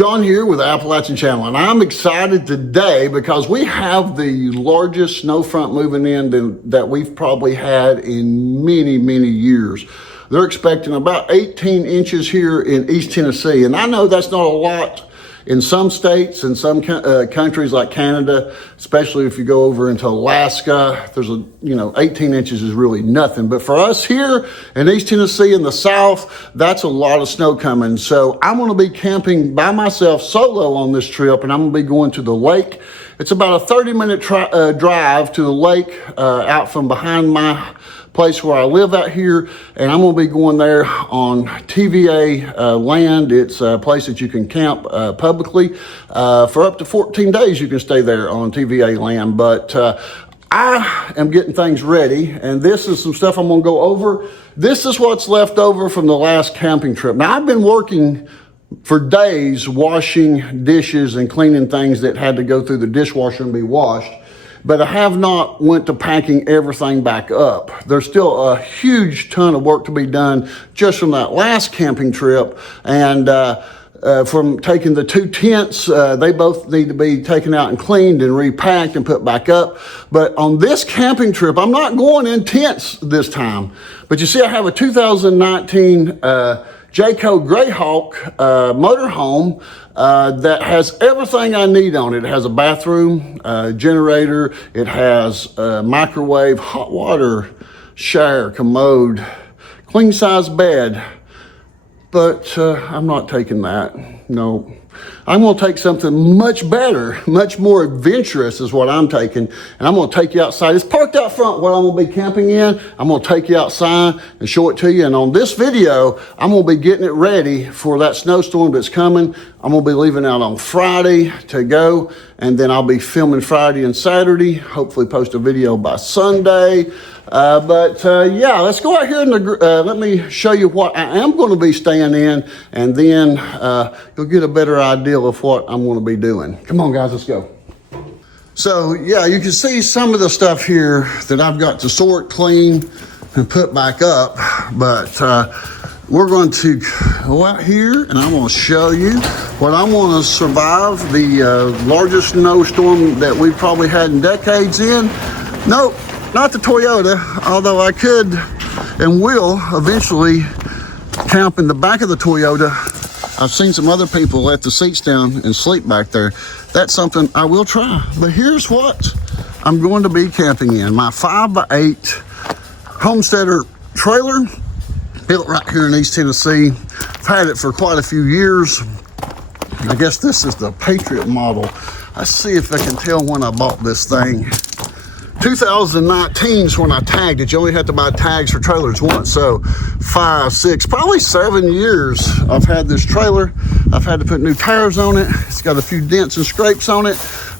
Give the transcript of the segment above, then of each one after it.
John here with the Appalachian Channel, and I'm excited today because we have the largest snow front moving in that we've probably had in many years. They're expecting about 18 inches here in East Tennessee, and I know that's not a lot in some states and some countries like Canada, especially if you go over into Alaska. There's 18 inches is really nothing. But for us here in East Tennessee in the South, that's a lot of snow coming. So I'm going to be camping by myself solo on this trip, and I'm going to be going to the lake. It's about a 30-minute drive to the lake out from behind my place where I live out here, and I'm going to be going there on TVA land. It's a place that you can camp publicly for up to 14 days. You can stay there on TVA land, but I am getting things ready, and this is some stuff I'm going to go over. This is what's left over from the last camping trip. Now, I've been working for days washing dishes and cleaning things that had to go through the dishwasher and be washed, but I have not went to packing everything back up. There's still a huge ton of work to be done just from that last camping trip, and from taking the two tents, they both need to be taken out and cleaned and repacked and put back up. But on this camping trip, I'm not going in tents this time. But you see, I have a 2019 Jayco Greyhawk motorhome that has everything I need on it. It has a bathroom, generator, it has a microwave, hot water, shower, commode, queen size bed. But I'm not taking that. No, I'm going to take something much better, much more adventurous is what I'm taking. And I'm going to take you outside. It's parked out front where I'm going to be camping in. I'm going to take you outside and show it to you. And on this video, I'm going to be getting it ready for that snowstorm that's coming. I'm going to be leaving out on Friday to go. And then I'll be filming Friday and Saturday. Hopefully post a video by Sunday. Yeah, let's go out here and let me show you what I am going to be staying in, and then you'll get a better idea of what I'm going to be doing. Come on, guys, let's go. So, yeah, you can see some of the stuff here that I've got to sort, clean, and put back up, but we're going to go out here, and I'm going to show you what I want to survive the largest snowstorm that we've probably had in decades in. Nope. Not the Toyota, although I could and will eventually camp in the back of the Toyota. I've seen some other people let the seats down and sleep back there. That's something I will try. But here's what I'm going to be camping in. My 5x8 homesteader trailer, built right here in East Tennessee. I've had it for quite a few years. I guess this is the Patriot model. Let's see if I can tell when I bought this thing. 2019 is when I tagged it. You only have to buy tags for trailers once. So 5, 6, probably 7 years I've had this trailer. I've had to put new tires on it. It's got a few dents and scrapes on it.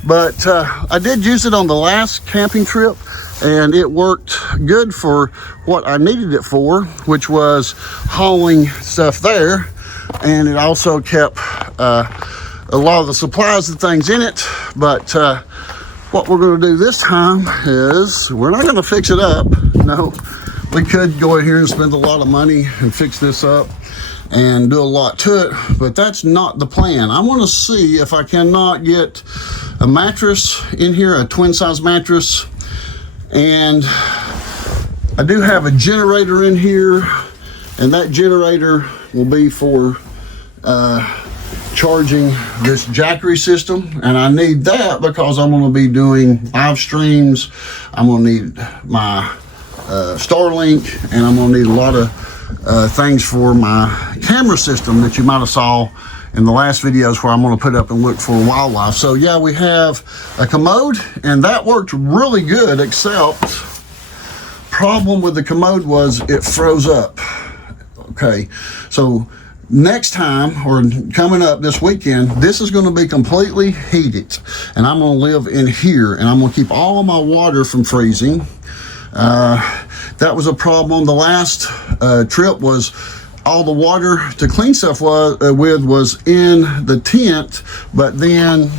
But I did use it on the last camping trip, and it worked good for what I needed it for, which was hauling stuff there. And it also kept a lot of the supplies and things in it. But what we're going to do this time is we're not going to fix it up. No, we could go in here and spend a lot of money and fix this up and do a lot to it, but that's not the plan. I want to see if I cannot get a mattress in here, a twin size mattress, and I do have a generator in here, and that generator will be for charging this Jackery system, and I need that because I'm going to be doing live streams. I'm going to need my Starlink, and I'm going to need a lot of things for my camera system that you might have saw in the last videos where I'm going to put up and look for wildlife. So yeah, we have a commode, and that worked really good, except problem with the commode was it froze up. Okay, so next time, or coming up this weekend, this is going to be completely heated, and I'm going to live in here, and I'm going to keep all my water from freezing. That was a problem. The last trip was all the water to clean stuff with was in the tent, but then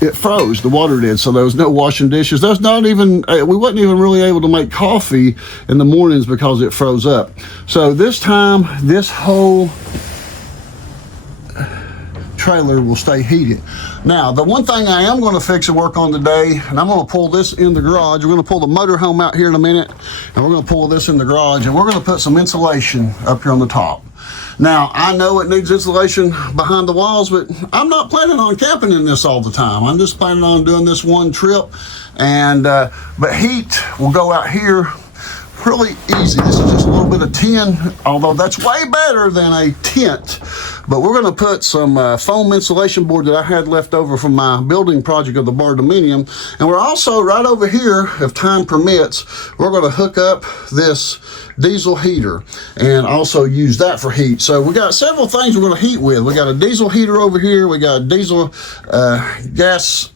it froze, the water did, so there was no washing dishes. There's not even, we wasn't even really able to make coffee in the mornings because it froze up. So this time, this whole trailer will stay heated. Now, the one thing I am going to fix and work on today, and I'm going to pull this in the garage. We're going to pull the motorhome out here in a minute, and we're going to pull this in the garage, and we're going to put some insulation up here on the top. Now, I know it needs insulation behind the walls, but I'm not planning on camping in this all the time. I'm just planning on doing this one trip, and but heat will go out here really easy. This is just a little bit of tin, although that's way better than a tent. But we're going to put some foam insulation board that I had left over from my building project of the bardominium. And we're also right over here, if time permits, we're going to hook up this diesel heater and also use that for heat. So we got several things we're going to heat with. We got a diesel heater over here. We got a diesel gas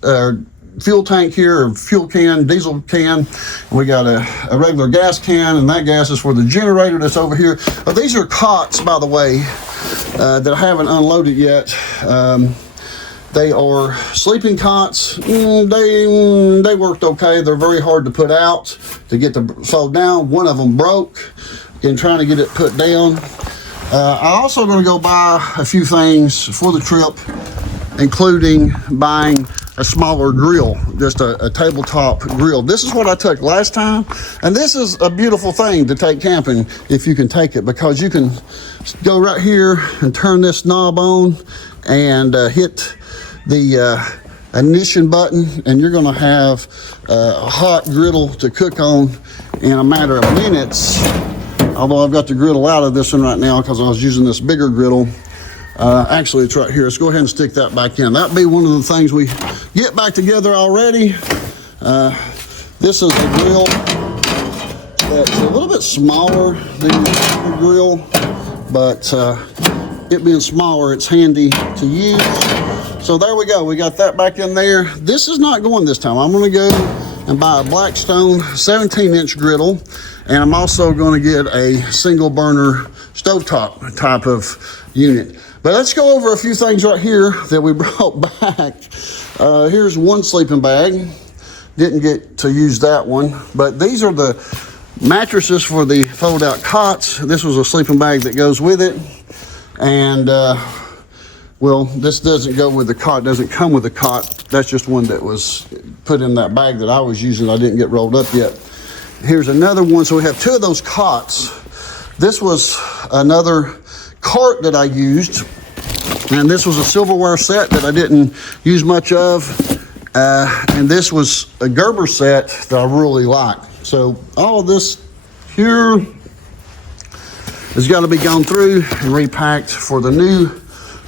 fuel tank here, or fuel can, diesel can. We got a regular gas can, and that gas is for the generator that's over here. These are cots, by the way, that I haven't unloaded yet. They are sleeping cots. They worked okay. They're very hard to put out, to get to fold down. One of them broke in trying to get it put down. I'm also going to go buy a few things for the trip, including buying a smaller grill, just a tabletop grill. This is what I took last time, and this is a beautiful thing to take camping if you can take it, because you can go right here and turn this knob on and hit the ignition button, and you're gonna have a hot griddle to cook on in a matter of minutes. Although I've got the griddle out of this one right now because I was using this bigger griddle. Actually, it's right here. Let's go ahead and stick that back in. That'll be one of the things we get back together already. This is a grill that's a little bit smaller than the grill, but it being smaller, it's handy to use. So there we go. We got that back in there. This is not going this time. I'm going to go and buy a Blackstone 17-inch griddle, and I'm also going to get a single burner stovetop type of unit. But let's go over a few things right here that we brought back. Here's one sleeping bag. Didn't get to use that one, but these are the mattresses for the fold-out cots. This was a sleeping bag that goes with it, and well, this doesn't go with the cot, doesn't come with the cot. That's just one that was put in that bag that I was using. I didn't get rolled up yet. Here's another one. So we have two of those cots. This was another cart that I used, and this was a silverware set that I didn't use much of, and this was a Gerber set that I really like. So all of this here has got to be gone through and repacked for the new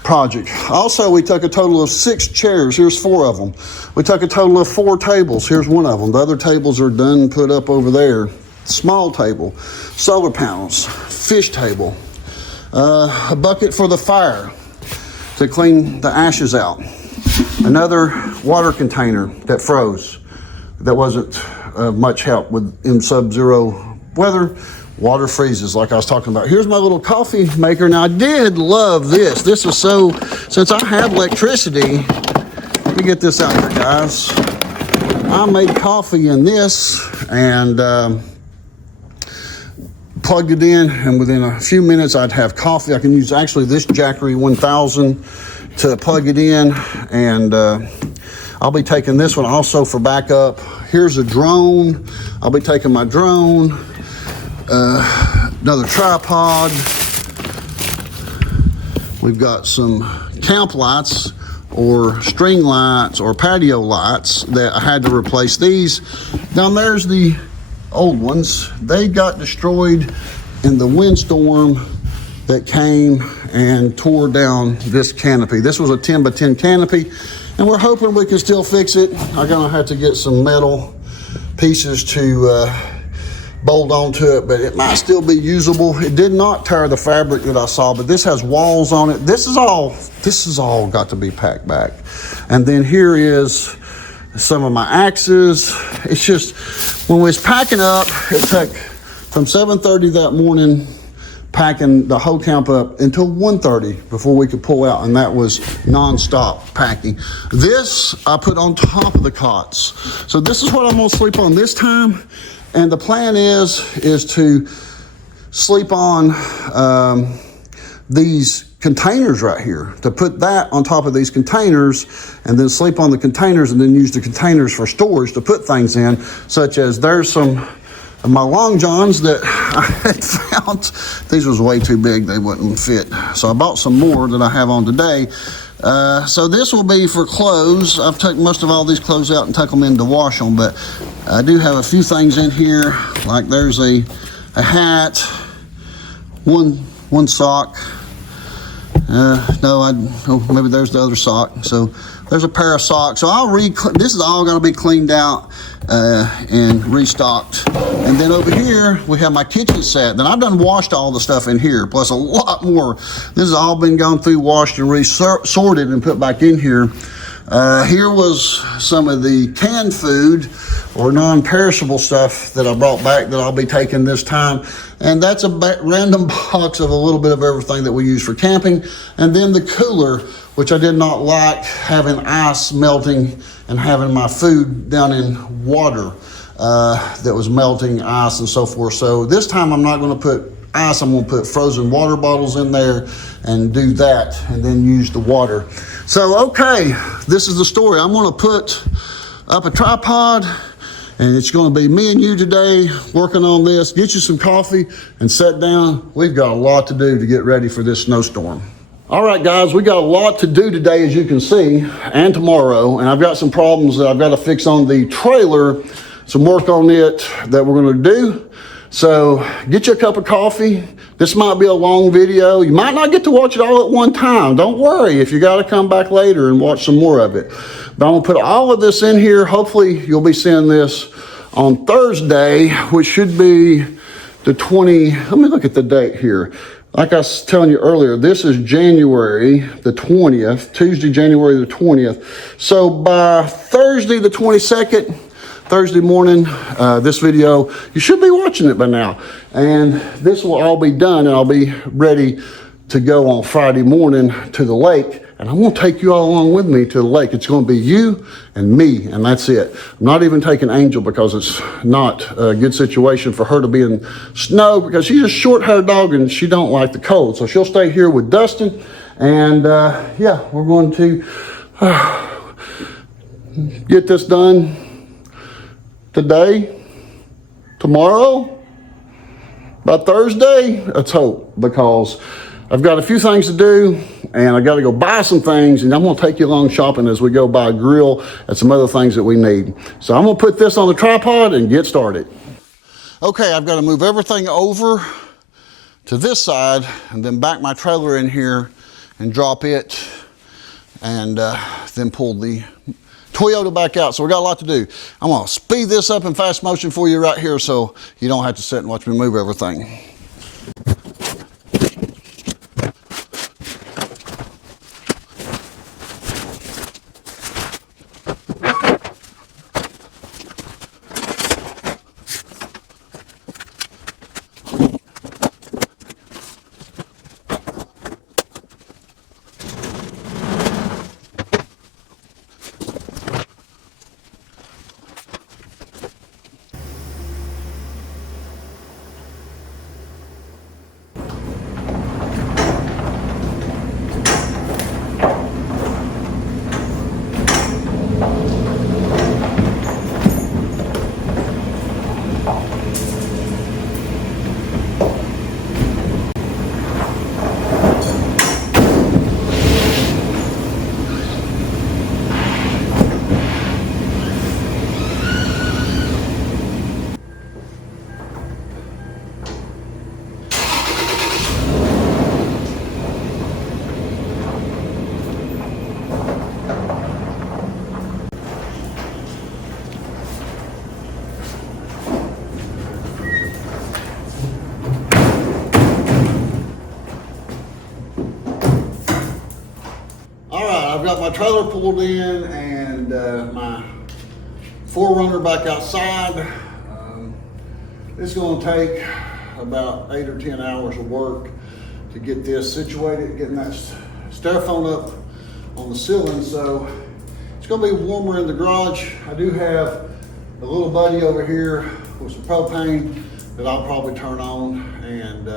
project. Also, we took a total of 6 chairs. Here's 4 of them. We took a total of 4 tables. Here's one of them. The other tables are done, put up over there. Small table, solar panels, fish table, a bucket for the fire to clean the ashes out, another water container that froze, that wasn't much help in sub-zero weather. Water freezes like I was talking about. Here's my little coffee maker. Now I did love this. This is so, since I have electricity, let me get this out here, guys. I made coffee in this and plugged it in, and within a few minutes I'd have coffee. I can use actually this Jackery 1000 to plug it in, and I'll be taking this one also for backup. Here's a drone. I'll be taking my drone. Another tripod. We've got some camp lights or string lights or patio lights that I had to replace these. Down there's the old ones. They got destroyed in the windstorm that came and tore down this canopy. This was a 10 by 10 canopy, and we're hoping we can still fix it. I'm gonna have to get some metal pieces to bolt onto it, but it might still be usable. It did not tear the fabric that I saw, but this has walls on it. This is all got to be packed back. And then here is some of my axes. It's just, when we was packing up, it took from 7:30 that morning packing the whole camp up until 1:30 before we could pull out, and that was non-stop packing. This I put on top of the cots. So this is what I'm gonna sleep on this time. And the plan is to sleep on these containers right here, to put that on top of these containers and then sleep on the containers and then use the containers for storage to put things in, such as there's some of my long johns that I had found. These was way too big, they wouldn't fit. So I bought some more that I have on today. So this will be for clothes. I've taken most of all these clothes out and tuck them in to wash them, but I do have a few things in here, like there's a hat, one sock. Maybe there's the other sock. So there's a pair of socks. So this is all going to be cleaned out and restocked. And then over here we have my kitchen set. Then I've done washed all the stuff in here, plus a lot more. This has all been gone through, washed and resorted and put back in here. Here was some of the canned food or non-perishable stuff that I brought back that I'll be taking this time. And that's a random box of a little bit of everything that we use for camping. And then the cooler, which I did not like having ice melting and having my food down in water that was melting ice and so forth. So this time I'm not going to put ice, I'm going to put frozen water bottles in there and do that and then use the water. So, okay, this is the story. I'm going to put up a tripod, and it's going to be me and you today working on this. Get you some coffee and sit down. We've got a lot to do to get ready for this snowstorm. All right, guys, we got a lot to do today, as you can see, and tomorrow. And I've got some problems that I've got to fix on the trailer, some work on it that we're going to do. So get you a cup of coffee. This might be a long video. You might not get to watch it all at one time. Don't worry if you got to come back later and watch some more of it. But I'm going to put all of this in here. Hopefully you'll be seeing this on Thursday, which should be the 20. Let me look at the date here. Like I was telling you earlier, this is January the 20th, Tuesday, January the 20th. So by Thursday the 22nd, Thursday morning, this video, you should be watching it by now. And this will all be done, and I'll be ready to go on Friday morning to the lake. And I'm going to take you all along with me to the lake. It's going to be you and me, and that's it. I'm not even taking Angel because it's not a good situation for her to be in snow, because she's a short-haired dog and she don't like the cold. So she'll stay here with Dustin. And yeah, we're going to get this done today, tomorrow, by Thursday. Let's hope, because I've got a few things to do, and I got to go buy some things, and I'm going to take you along shopping as we go buy a grill and some other things that we need. So I'm going to put this on the tripod and get started. Okay, I've got to move everything over to this side and then back my trailer in here and drop it, and then pull the Toyota back out. So we got a lot to do. I'm going to speed this up in fast motion for you right here so you don't have to sit and watch me move everything. I've got my trailer pulled in and my 4Runner back outside. It's going to take about 8 or 10 hours of work to get this situated, getting that styrofoam up on the ceiling. So it's going to be warmer in the garage. I do have a little buddy over here with some propane that I'll probably turn on and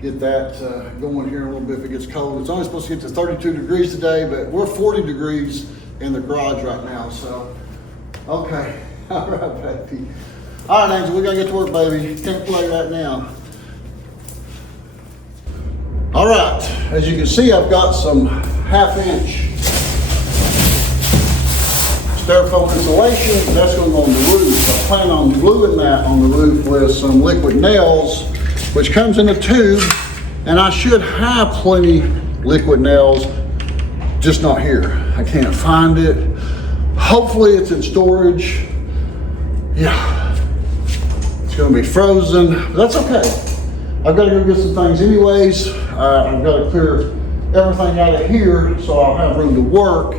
get that going here in a little bit if it gets cold. It's only supposed to get to 32 degrees today, but we're 40 degrees in the garage right now, so. Okay, all right, baby. All right, Angel, we gotta get to work, baby. Can't play right now. All right, as you can see, I've got some 1/2-inch styrofoam insulation. That's going to go on the roof. I plan on gluing that on the roof with some liquid nails, which comes in a tube, and I should have plenty liquid nails, just not here. I can't find it. Hopefully it's in storage. Yeah, it's going to be frozen, but that's okay. I've got to go get some things anyways. I've got to clear everything out of here so I'll have room to work,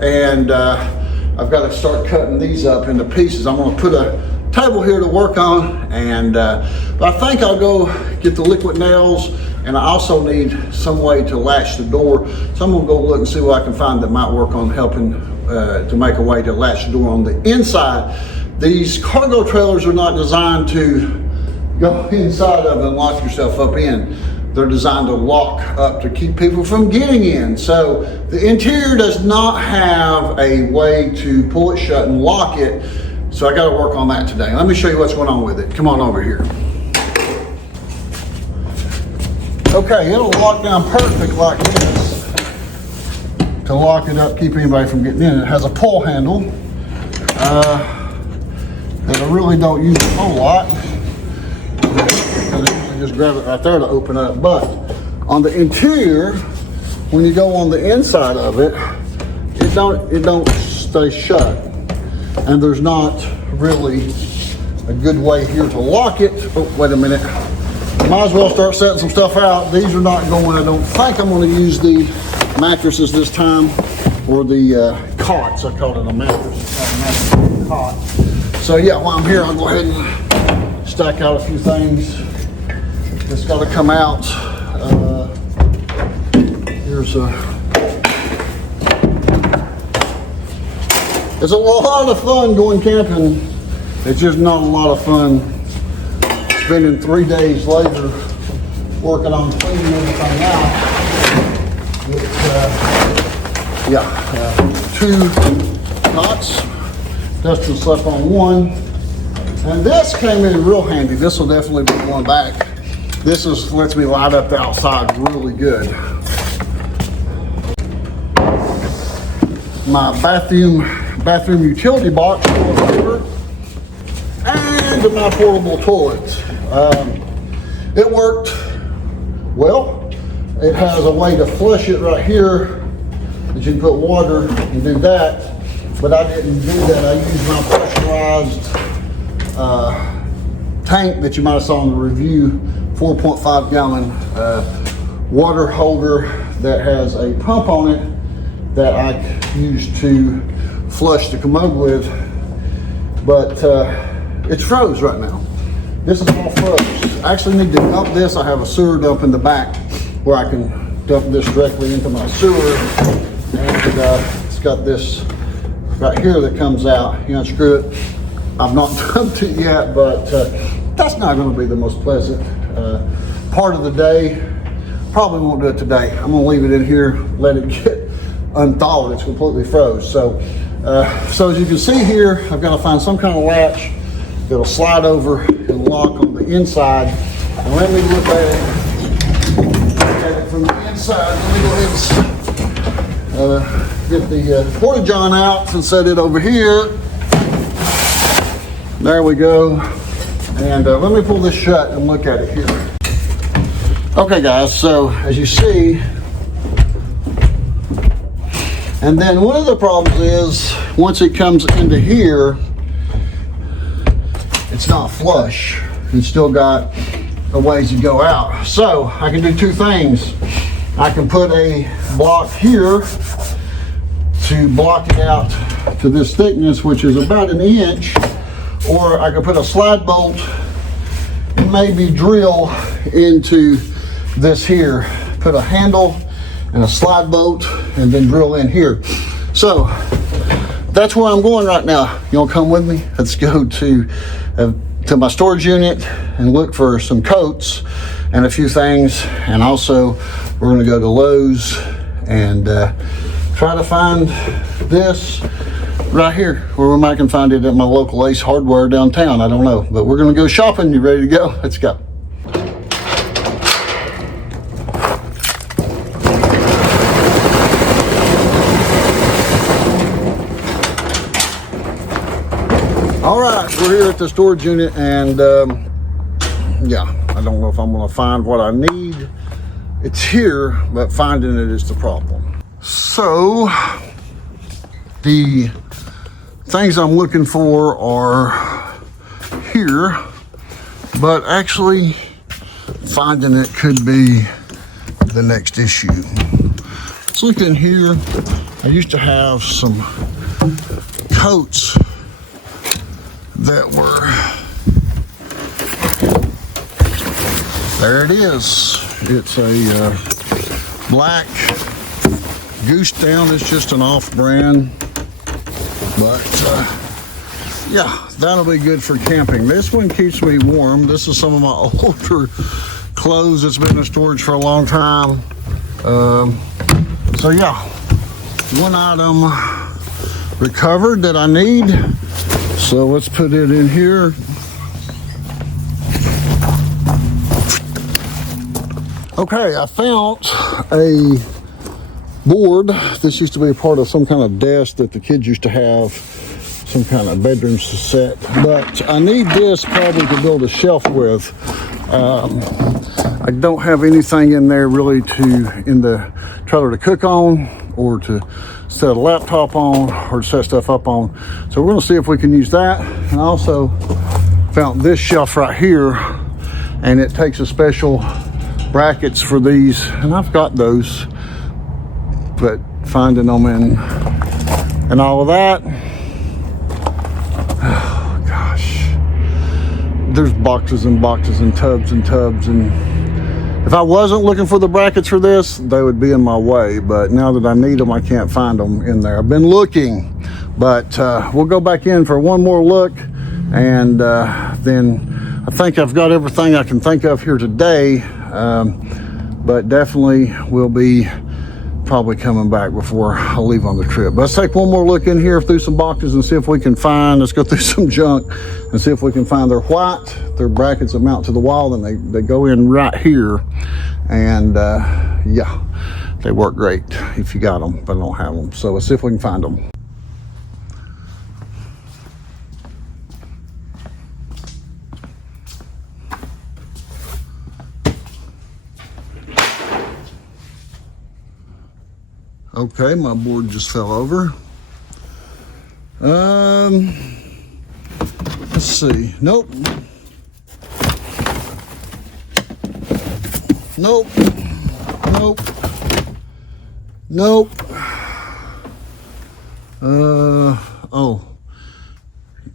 and I've got to start cutting these up into pieces. I'm going to put a table here to work on, and but I think I'll go get the liquid nails, and I also need some way to latch the door. So I'm going to go look and see what I can find that might work on helping to make a way to latch the door on the inside. These cargo trailers are not designed to go inside of and lock yourself up in. They're designed to lock up to keep people from getting in. So the interior does not have a way to pull it shut and lock it. So I got to work on that today. Let me show you what's going on with it. Come on over here. Okay, it'll lock down perfect like this to lock it up, keep anybody from getting in. It has a pull handle that I really don't use a whole lot. Just grab it right there to open up. But on the interior, when you go on the inside of it, it don't stay shut, and there's not really a good way here to lock it. Oh, wait a minute. Might as well start setting some stuff out. These are not going. I don't think I'm going to use the mattresses this time, or the cots. I call it a mattress. It's not a mattress, it's a cot. So yeah, while I'm here, I'll go ahead and stack out a few things. It's got to come out. It's a lot of fun going camping. It's just not a lot of fun spending 3 days later working on cleaning everything out. It's, 2 cots. Dustin slept on one. And this came in real handy. This will definitely be going back. This lets me light up the outside really good. My bathroom utility box full of paper, and my portable toilet. It worked well. It has a way to flush it right here that you can put water and do that, but I didn't do that. I used my pressurized tank that you might have saw in the review, 4.5 gallon water holder that has a pump on it that I use to flush the commode with, but it's froze right now. This is all froze. I actually need to dump this. I have a sewer dump in the back where I can dump this directly into my sewer, and it's got this right here that comes out. You unscrew it. I've not dumped it yet, but that's not going to be the most pleasant part of the day. Probably won't do it today. I'm going to leave it in here, let it get unthawed. It's completely froze. So as you can see here, I've got to find some kind of latch that'll slide over and lock on the inside. And let me look at it from the inside. Let me go ahead and get the porta-john out and set it over here. There we go. And let me pull this shut and look at it here. Okay guys, so as you see, and then one of the problems is once it comes into here, it's not flush. It's still got a ways to go out. So I can do 2 things. I can put a block here to block it out to this thickness, which is about 1 inch, or I can put a slide bolt and maybe drill into this here, put a handle and a slide bolt, and then drill in here. So that's where I'm going right now. You want to come with me? Let's go to my storage unit and look for some coats and a few things. And also we're going to go to Lowe's and try to find this right here, where we might can find it at my local Ace Hardware downtown. I don't know, but we're going to go shopping. You ready to go? Let's go. All right, we're here at the storage unit, and yeah, I don't know if I'm going to find what I need. It's here, but finding it is the problem. So the things I'm looking for are here, but actually finding it could be the next issue. Let's look in here. I used to have some coats that were, there it is. It's a black Goose Down. It's just an off-brand, but yeah, that'll be good for camping. This one keeps me warm. This is some of my older clothes that's been in storage for a long time. So yeah, one item recovered that I need. So let's put it in here. Okay, I found a board. This used to be a part of some kind of desk that the kids used to have, some kind of bedroom set. But I need this probably to build a shelf with. I don't have anything in there really in the trailer to cook on, or to set a laptop on, or to set stuff up on. So we're gonna see if we can use that. And I also found this shelf right here, and it takes a special brackets for these, and I've got those, but finding them and all of that, oh gosh, there's boxes and boxes and tubs, and if I wasn't looking for the brackets for this, they would be in my way. But now that I need them, I can't find them in there. I've been looking, but we'll go back in for one more look, and then I think I've got everything I can think of here today. But definitely will be probably coming back before I leave on the trip. But let's take one more look in here through some boxes and see if we can find, let's go through some junk and see if we can find their white, their brackets that mount to the wall, and they go in right here. And yeah, they work great if you got them, but I don't have them. So let's see if we can find them. Okay, my board just fell over. Let's see. Nope. Nope. Nope. Nope. Oh.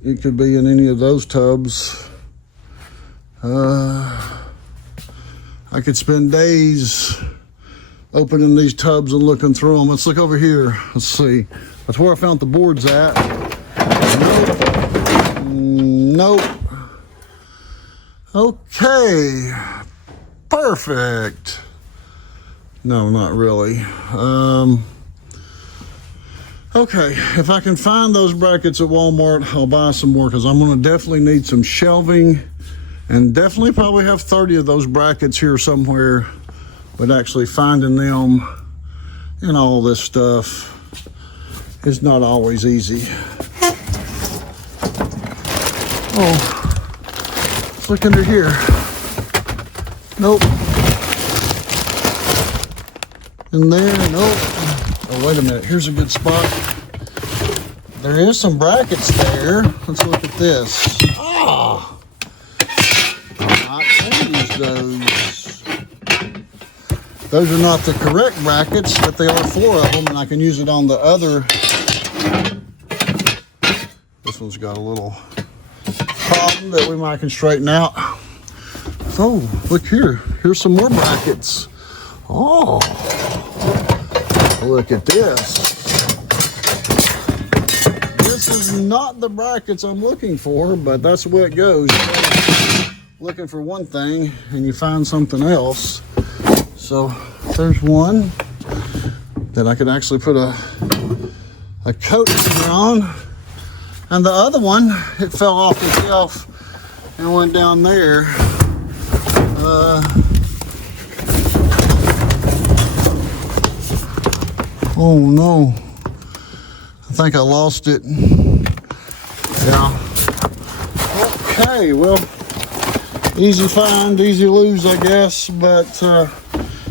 It could be in any of those tubs. I could spend days opening these tubs and looking through them. Let's look over here. Let's see. That's where I found the boards at. Nope. Nope. Okay. Perfect. No, not really. Okay, if I can find those brackets at Walmart, I'll buy some more, because I'm going to definitely need some shelving, and definitely probably have 30 of those brackets here somewhere. But actually finding them and all this stuff is not always easy. Oh, let's look under here. Nope. In there, nope. Oh, wait a minute, here's a good spot. There is some brackets there. Let's look at this. Ah, I can use those. Those are not the correct brackets, but they are 4 of them, and I can use it on the other. This one's got a little problem that we might can straighten out. Oh, look here. Here's some more brackets. Oh, look at this. This is not the brackets I'm looking for, but that's the way it goes. looking for one thing and you find something else. So there's one that I could actually put a coat on, and the other one, it fell off the shelf and went down there. Oh no, I think I lost it. Yeah. Okay, well, easy find, easy lose, I guess. But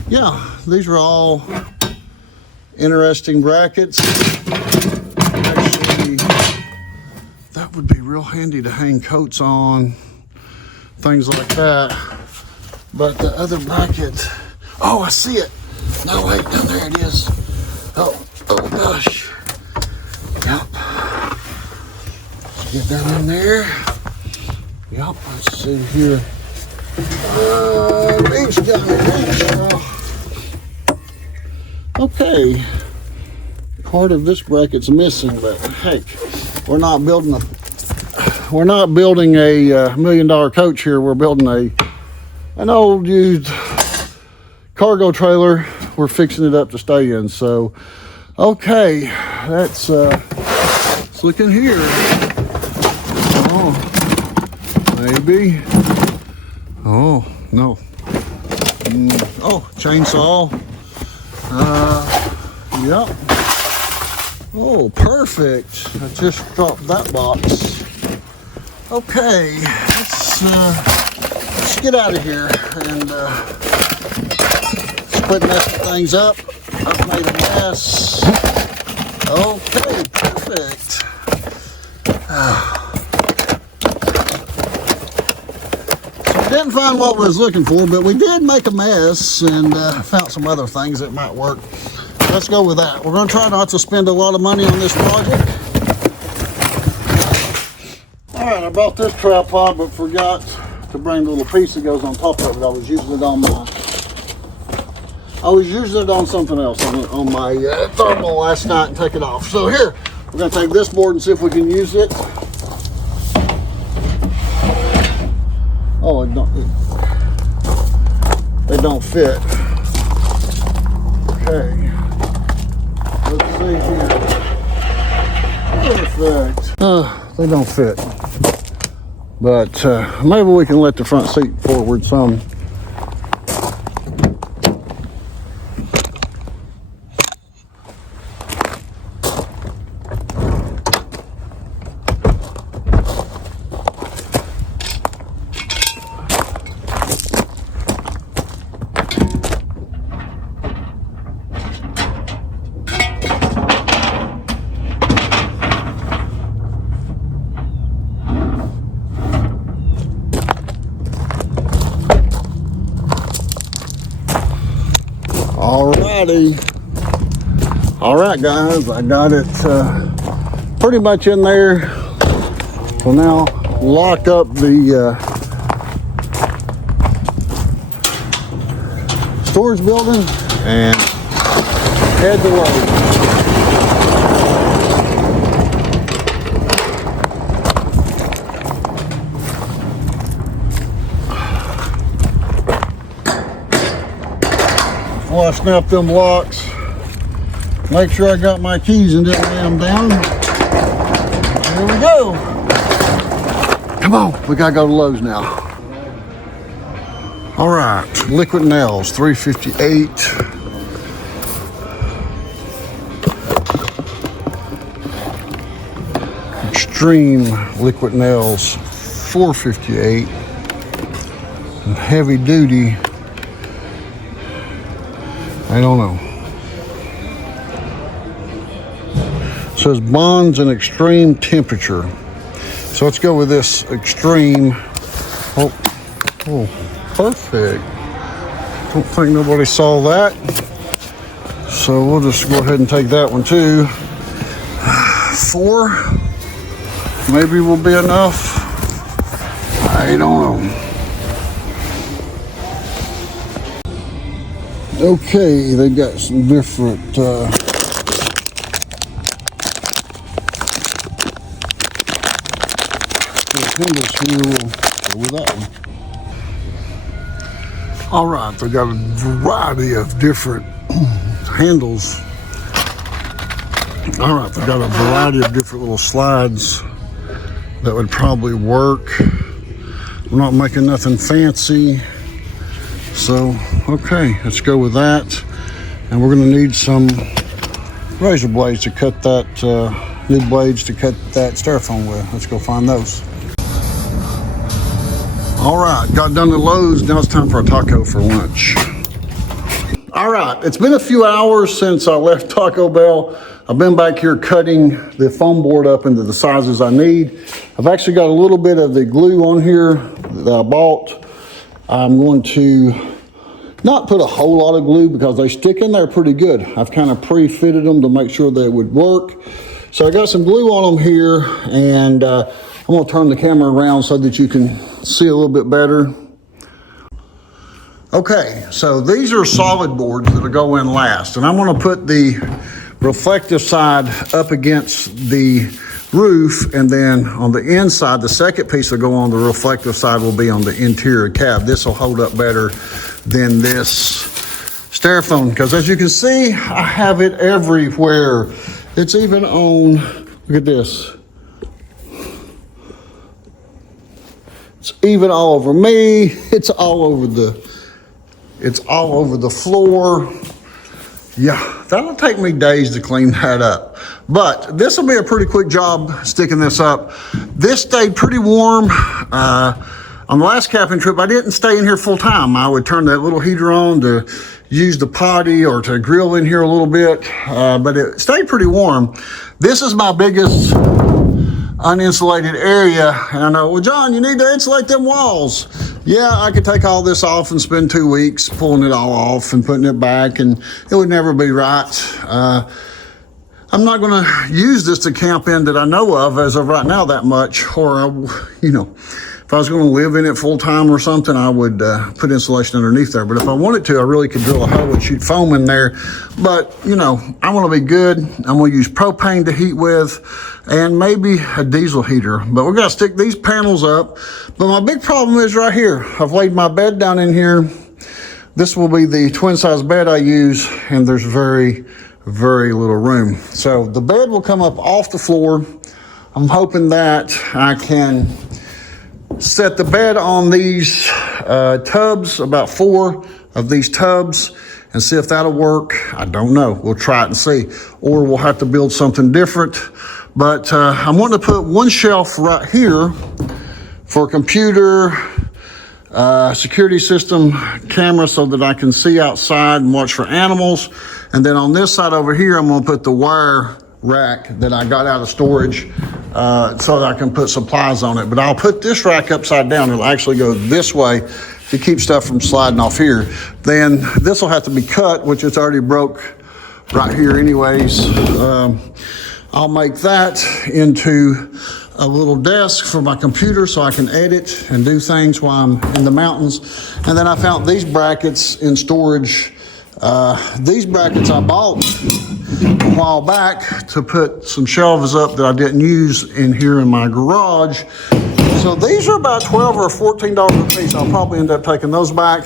yeah, these are all interesting brackets. Actually, that would be real handy to hang coats on, things like that. But the other bracket, oh, I see it. No, wait, no, there it is. Oh gosh. Yep. Get that in there. Yep, let's see here. Reach down, reach. Okay. Part of this bracket's missing, but heck, we're not building a $1 million coach here. We're building an old used cargo trailer. We're fixing it up to stay in. So, okay, let's look in here. Oh, maybe. Oh no. Oh, chainsaw. Yep. Oh, perfect. I just dropped that box. Okay, let's get out of here and quit messing things up. I've made a mess. Okay, perfect. Didn't find what we was looking for, but we did make a mess and found some other things that might work. Let's go with that. We're going to try not to spend a lot of money on this project. All right, I brought this tripod, but forgot to bring the little piece that goes on top of it. I was using it on something else on my thermal last night and take it off. So here, we're going to take this board and see if we can use it. Oh, they don't fit. Okay. Let's see here. Perfect. They don't fit. But maybe we can let the front seat forward some. Alrighty. Alright guys, I got it pretty much in there. We'll now lock up the storage building and head to load. Before I snap them locks, make sure I got my keys and didn't lay them down. Here we go. Come on, we gotta go to Lowe's now. All right, liquid nails, $3.58. Extreme liquid nails, $4.58. And heavy duty, I don't know. It says bonds in extreme temperature. So let's go with this extreme. Oh, perfect. Don't think nobody saw that. So we'll just go ahead and take that one too. 4 maybe will be enough. I don't know. Okay, they got some different handles here. We'll go with that one. All right, they've got a variety of different handles. All right, they've got a variety of different little slides that would probably work. We're not making nothing fancy. So, okay, let's go with that. And we're gonna need some razor blades to cut that, new blades to cut that styrofoam with. Let's go find those. All right, got done at Lowe's. Now it's time for a taco for lunch. All right, it's been a few hours since I left Taco Bell. I've been back here cutting the foam board up into the sizes I need. I've actually got a little bit of the glue on here that I bought. I'm going to not put a whole lot of glue because they stick in there pretty good. I've kind of pre-fitted them to make sure they would work. So I got some glue on them here, and I'm gonna turn the camera around so that you can see a little bit better. Okay, so these are solid boards that'll go in last, and I'm gonna put the reflective side up against the roof, and then on the inside, the second piece will go on the reflective side will be on the interior cab. This will hold up better than this styrofoam, because as you can see, I have it everywhere. It's even on, look at this. It's even all over me. It's all over the floor. Yeah, that'll take me days to clean that up. But this will be a pretty quick job sticking this up. This stayed pretty warm. On the last camping trip, I didn't stay in here full time. I would turn that little heater on to use the potty or to grill in here a little bit, but it stayed pretty warm. This is my biggest uninsulated area, and I know, well, John, you need to insulate them walls. Yeah, I could take all this off and spend 2 weeks pulling it all off and putting it back, and it would never be right. I'm not going to use this to camp in that I know of as of right now that much, or, you know, if I was going to live in it full time or something, I would put insulation underneath there. But if I wanted to, I really could drill a hole and shoot foam in there. But, you know, I want to be good. I'm going to use propane to heat with and maybe a diesel heater. But we're going to stick these panels up. But my big problem is right here. I've laid my bed down in here. This will be the twin size bed I use, and there's very, very little room. So the bed will come up off the floor. I'm hoping that I can set the bed on these tubs, about 4 of these tubs, and see if that'll work. I don't know. We'll try it and see. Or we'll have to build something different. But I'm wanting to put one shelf right here for a computer, security system, camera, so that I can see outside and watch for animals. And then on this side over here, I'm going to put the wire rack that I got out of storage so that I can put supplies on it. But I'll put this rack upside down. It'll actually go this way to keep stuff from sliding off here. Then this will have to be cut, which it's already broke right here anyways. I'll make that into a little desk for my computer so I can edit and do things while I'm in the mountains. And then I found these brackets in storage. These brackets I bought a while back to put some shelves up that I didn't use in here in my garage. So these are about $12 or $14 a piece. I'll probably end up taking those back.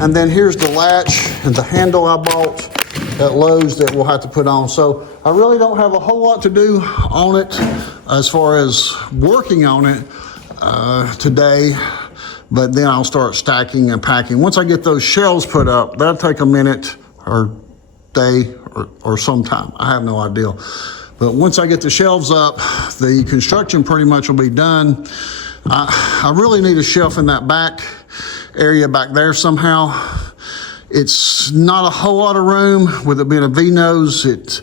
And then here's the latch and the handle I bought at Lowe's that we'll have to put on. So I really don't have a whole lot to do on it as far as working on it today. But then I'll start stacking and packing. Once I get those shelves put up, that'll take a minute or day or sometime. I have no idea. But once I get the shelves up, the construction pretty much will be done. I really need a shelf in that back area back there somehow. It's not a whole lot of room. With it being a V-nose, it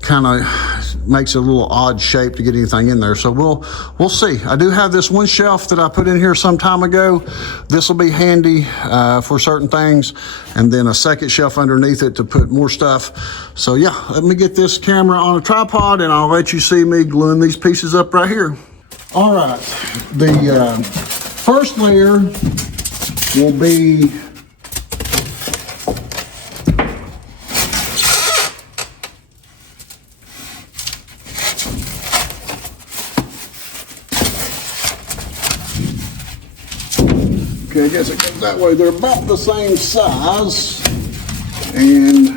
kind of makes it a little odd shape to get anything in there. So we'll see. I do have this one shelf that I put in here some time ago. This will be handy for certain things. And then a second shelf underneath it to put more stuff. So yeah, let me get this camera on a tripod and I'll let you see me gluing these pieces up right here. All right, the first layer will be Okay, I guess it goes that way. They're about the same size. And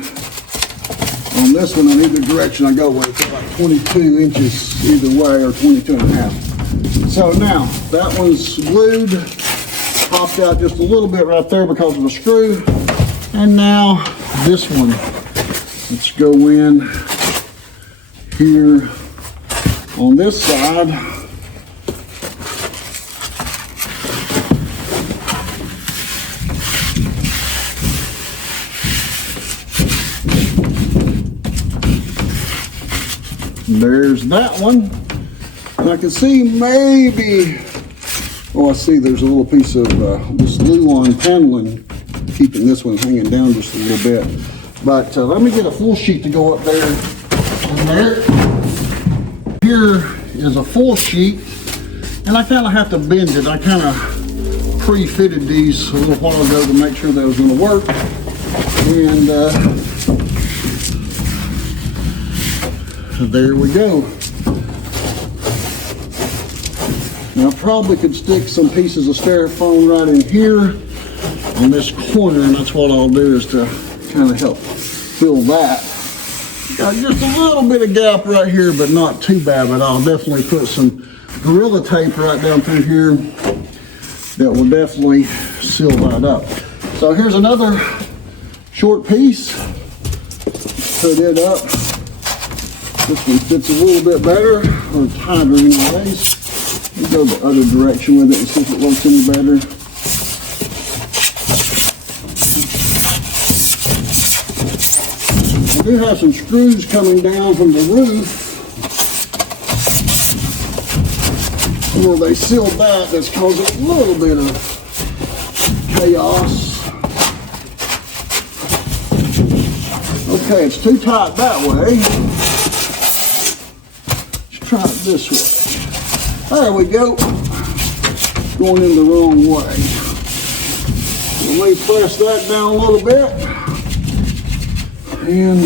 on this one, on either direction I go with, it's about 22 inches either way, or 22 and a half. So now, that one's glued, popped out just a little bit right there because of the screw. And now, this one, let's go in here on this side. There's that one. And I can see maybe, oh, I see there's a little piece of this Luan paneling keeping this one hanging down just a little bit. But let me get a full sheet to go up there. And there. Here is a full sheet. And I kind of have to bend it. I kind of pre-fitted these a little while ago to make sure that was going to work. And there we go. Now I probably could stick some pieces of styrofoam right in here on this corner, and that's what I'll do, is to kind of help fill that. Got just a little bit of gap right here, but not too bad, but I'll definitely put some Gorilla Tape right down through here that will definitely seal that up. So here's another short piece. Put it up. This one fits a little bit better, or tighter anyways. We'll go the other direction with it and see if it works any better. We do have some screws coming down from the roof where they sealed that. That's causing a little bit of chaos. Okay, it's too tight that way. Try it this way. There we go. Going in the wrong way. Let me press that down a little bit. And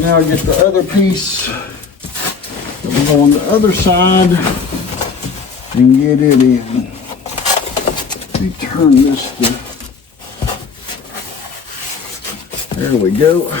now get the other piece that will go on the other side and get it in. Let me turn this to, there we go.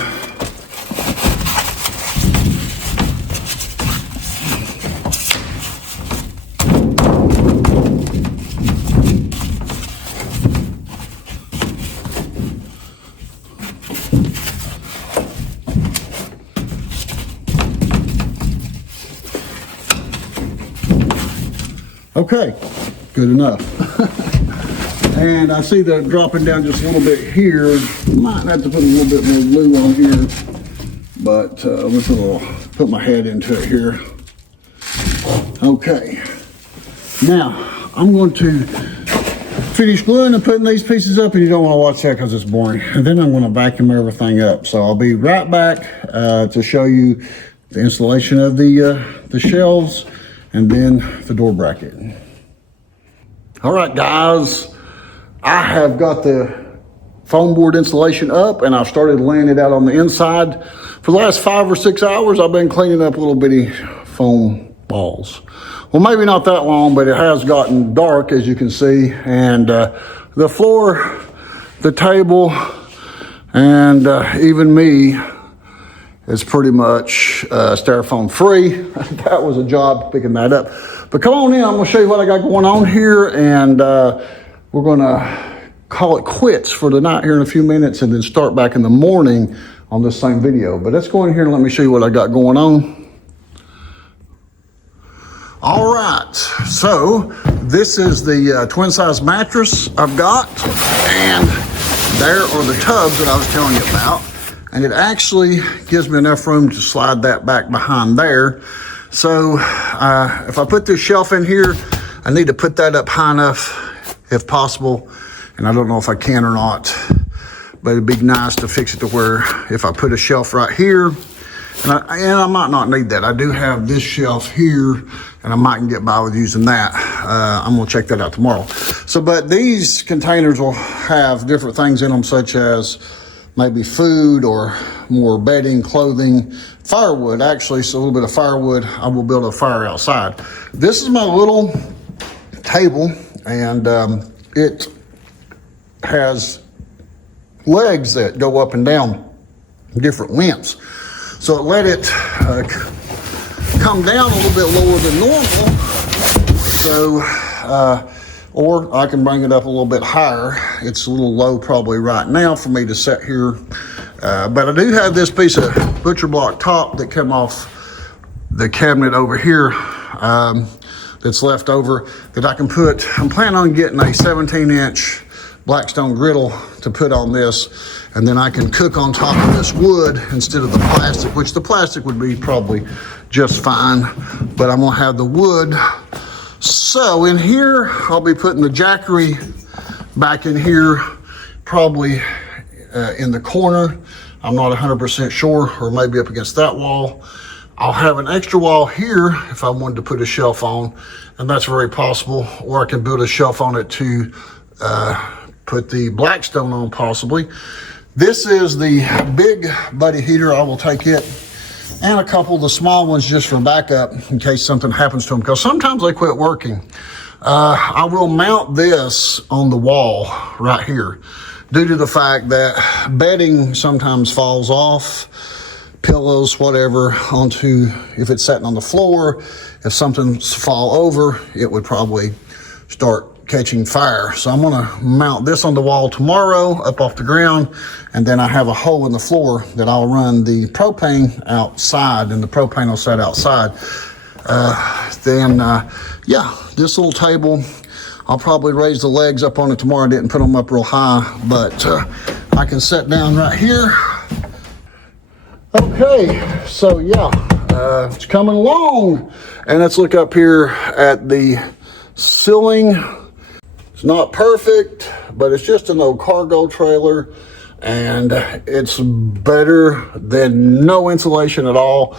Okay, good enough. And I see that dropping down just a little bit here. Might have to put a little bit more glue on here, but let's put my head into it here. Okay, now I'm going to finish gluing and putting these pieces up, and you don't want to watch that because it's boring. And then I'm going to vacuum everything up. So I'll be right back to show you the installation of the shelves and then the door bracket. All right, guys, I have got the foam board installation up, and I've started laying it out on the inside. For the last 5 or 6 hours, I've been cleaning up little bitty foam balls. Well, maybe not that long, but it has gotten dark, as you can see. And the floor, the table, and even me is pretty much styrofoam free. That was a job picking that up. But come on in, I'm gonna show you what I got going on here, and we're gonna call it quits for the night here in a few minutes, and then start back in the morning on this same video. But let's go in here and let me show you what I got going on. All right, so this is the twin size mattress I've got, and there are the tubs that I was telling you about. And it actually gives me enough room to slide that back behind there. So if I put this shelf in here, I need to put that up high enough if possible. And I don't know if I can or not, but it'd be nice to fix it to where if I put a shelf right here, and I might not need that. I do have this shelf here, and I might get by with using that. I'm gonna check that out tomorrow. So, but these containers will have different things in them, such as maybe food or more bedding, clothing, firewood. Actually, so a little bit of firewood. I will build a fire outside. This is my little table, and it has legs that go up and down different lengths. So it let it come down a little bit lower than normal. So, or I can bring it up a little bit higher. It's a little low probably right now for me to set here. But I do have this piece of butcher block top that came off the cabinet over here that's left over that I can put. I'm planning on getting a 17-inch Blackstone griddle to put on this, and then I can cook on top of this wood instead of the plastic, which the plastic would be probably just fine, but I'm gonna have the wood. So in here, I'll be putting the jackery back in here, probably in the corner. I'm not 100% sure, or maybe up against that wall. I'll have an extra wall here if I wanted to put a shelf on, and that's very possible, or I can build a shelf on it to put the Blackstone on possibly. This is the big buddy heater. I will take it and a couple of the small ones just for backup in case something happens to them, because sometimes they quit working. I will mount this on the wall right here due to the fact that bedding sometimes falls off, pillows, whatever, onto, if it's sitting on the floor, if something's fall over, it would probably start catching fire. So I'm gonna mount this on the wall tomorrow up off the ground, and then I have a hole in the floor that I'll run the propane outside, and the propane will sit outside. Yeah, this little table, I'll probably raise the legs up on it tomorrow. I didn't put them up real high, but I can sit down right here. Okay, so yeah, it's coming along. And let's look up here at the ceiling. It's not perfect, but it's just an old cargo trailer, and it's better than no insulation at all.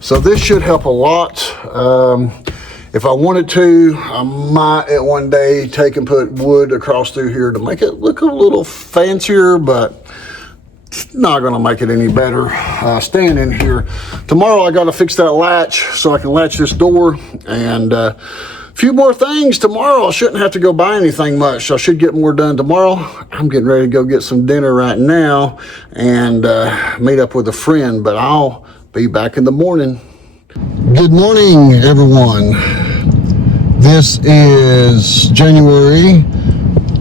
So this should help a lot. If I wanted to, I might at one day take and put wood across through here to make it look a little fancier, but it's not gonna make it any better staying in here. Tomorrow I gotta fix that latch so I can latch this door, and a few more things tomorrow. I shouldn't have to go buy anything much, so I should get more done tomorrow. I'm getting ready to go get some dinner right now and meet up with a friend, but I'll be back in the morning. Good morning, everyone. This is January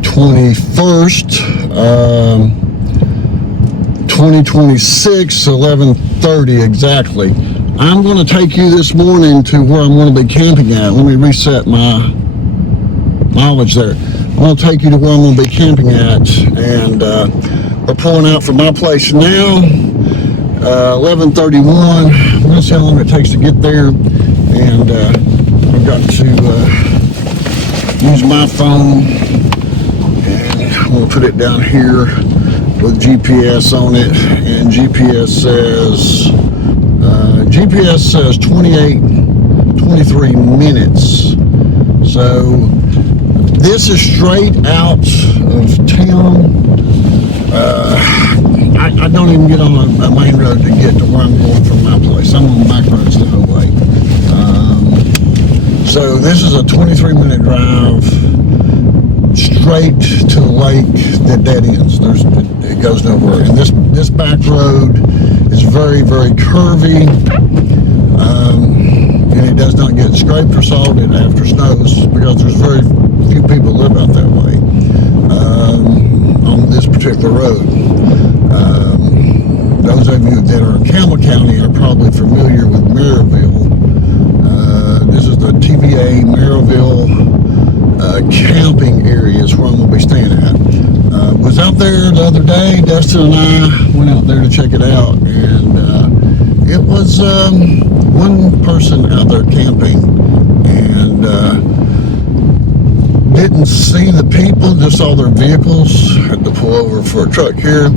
21st, 2026, 11:30 exactly. I'm going to take you this morning to where I'm going to be camping at. Let me reset my mileage there. I'm going to take you to where I'm going to be camping at, and we're pulling out from my place now. 11:31. I'm going to see how long it takes to get there, and I've got to use my phone, and I'm going to put it down here with GPS on it, and GPS says 23 minutes. So this is straight out of town. I don't even get on a main road to get to where I'm going from my place. I'm on back roads the whole way. So this is a 23-minute drive straight to the lake that dead ends. It goes nowhere. And this back road is very, very curvy, and it does not get scraped or salted after snows, because there's very few people live out that way on this particular road. Those of you that are in Campbell County are probably familiar with Maryville. This is the TVA Maryville camping area is where I'm going to be staying at. Was out there the other day. Dustin and I went out there to check it out, and it was one person out there camping, and didn't see the people, just saw their vehicles. Had to pull over for a truck here.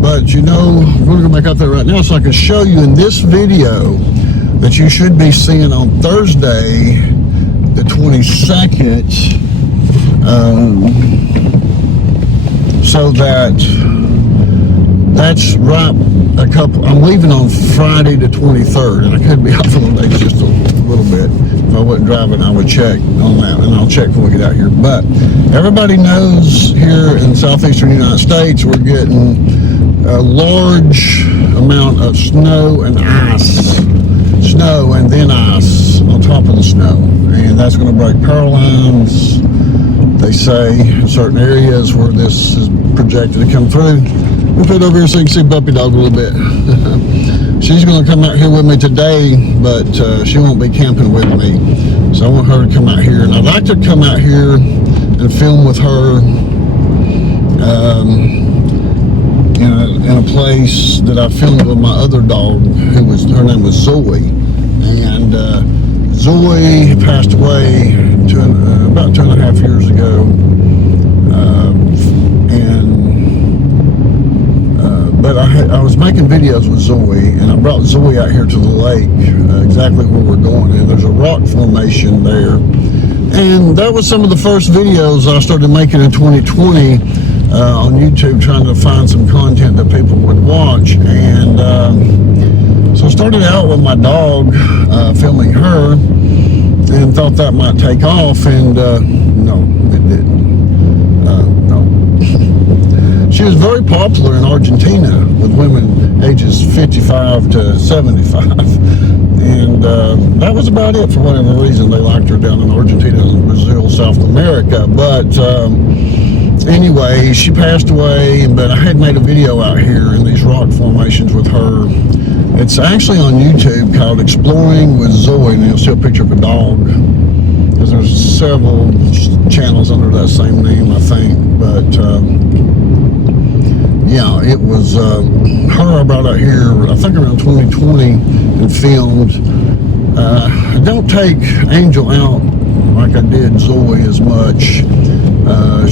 But you know, we're going to go back out there right now so I can show you in this video that you should be seeing on Thursday, the 22nd, so that that's right I'm leaving on Friday the 23rd, and I could be off on the dates just a little bit. If I wasn't driving, I would check on that, and I'll check when we get out here. But everybody knows here in southeastern United States, we're getting a large amount of snow and ice. Snow and then ice on top of the snow. And that's going to break power lines, they say, in certain areas where this is projected to come through. We'll put it over here so you can see Puppy Dog a little bit. She's going to come out here with me today, but she won't be camping with me. So I want her to come out here. And I'd like to come out here and film with her in a place that I filmed with my other dog, her name was Zoe. And Zoe passed away about 2.5 years ago. But I was making videos with Zoe, and I brought Zoe out here to the lake, exactly where we're going, and there's a rock formation there. And that was some of the first videos I started making in 2020 on YouTube, trying to find some content that people would watch. And so I started out with my dog, filming her, and thought that might take off, and no, it didn't. No. She was very popular in Argentina with women ages 55 to 75. And that was about it. For whatever reason, they liked her down in Argentina and Brazil, South America. But anyway, she passed away, but I had made a video out here in these rock formations with her. It's actually on YouTube called Exploring with Zoe, and you'll see a picture of a dog. Because there's several channels under that same name, I think. But yeah, it was her I brought out here, I think around 2020, and filmed. I don't take Angel out like I did Zoe as much.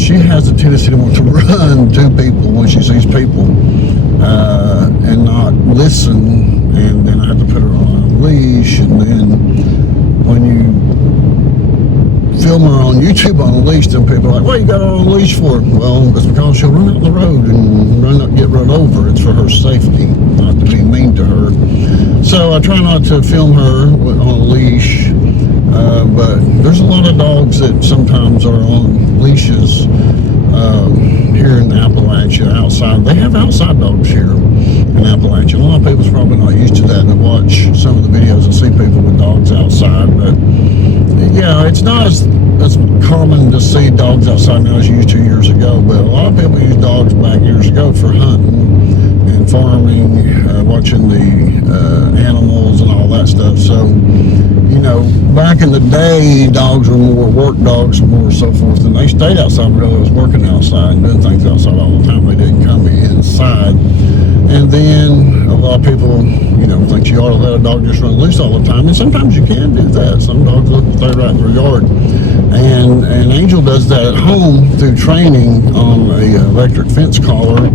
She has a tendency to want to run to people when she sees people and not listen, and then I have to put her on a leash. And then when you film her on YouTube on a leash, then people are like, what you got her on a leash for? Well, it's because she'll run out the road and get run over. It's for her safety, not to be mean to her. So I try not to film her on a leash, but there's a lot of dogs that sometimes are on leashes here in Appalachia, outside. They have outside dogs here in Appalachia. A lot of people's probably not used to that, and watch some of the videos and see people with dogs outside. But yeah, it's not as common to see dogs outside now as you used to years ago, but a lot of people used dogs back years ago for hunting and farming, watching the animals and all that stuff. So, you know, back in the day, dogs were more work dogs, more so forth, and they stayed outside because they was working outside and doing things outside all the time. They didn't come inside. And then a lot of people, you know, think you ought to let a dog just run loose all the time. And sometimes you can do that. Some dogs will stay right in their yard. And Angel does that at home through training on a electric fence collar,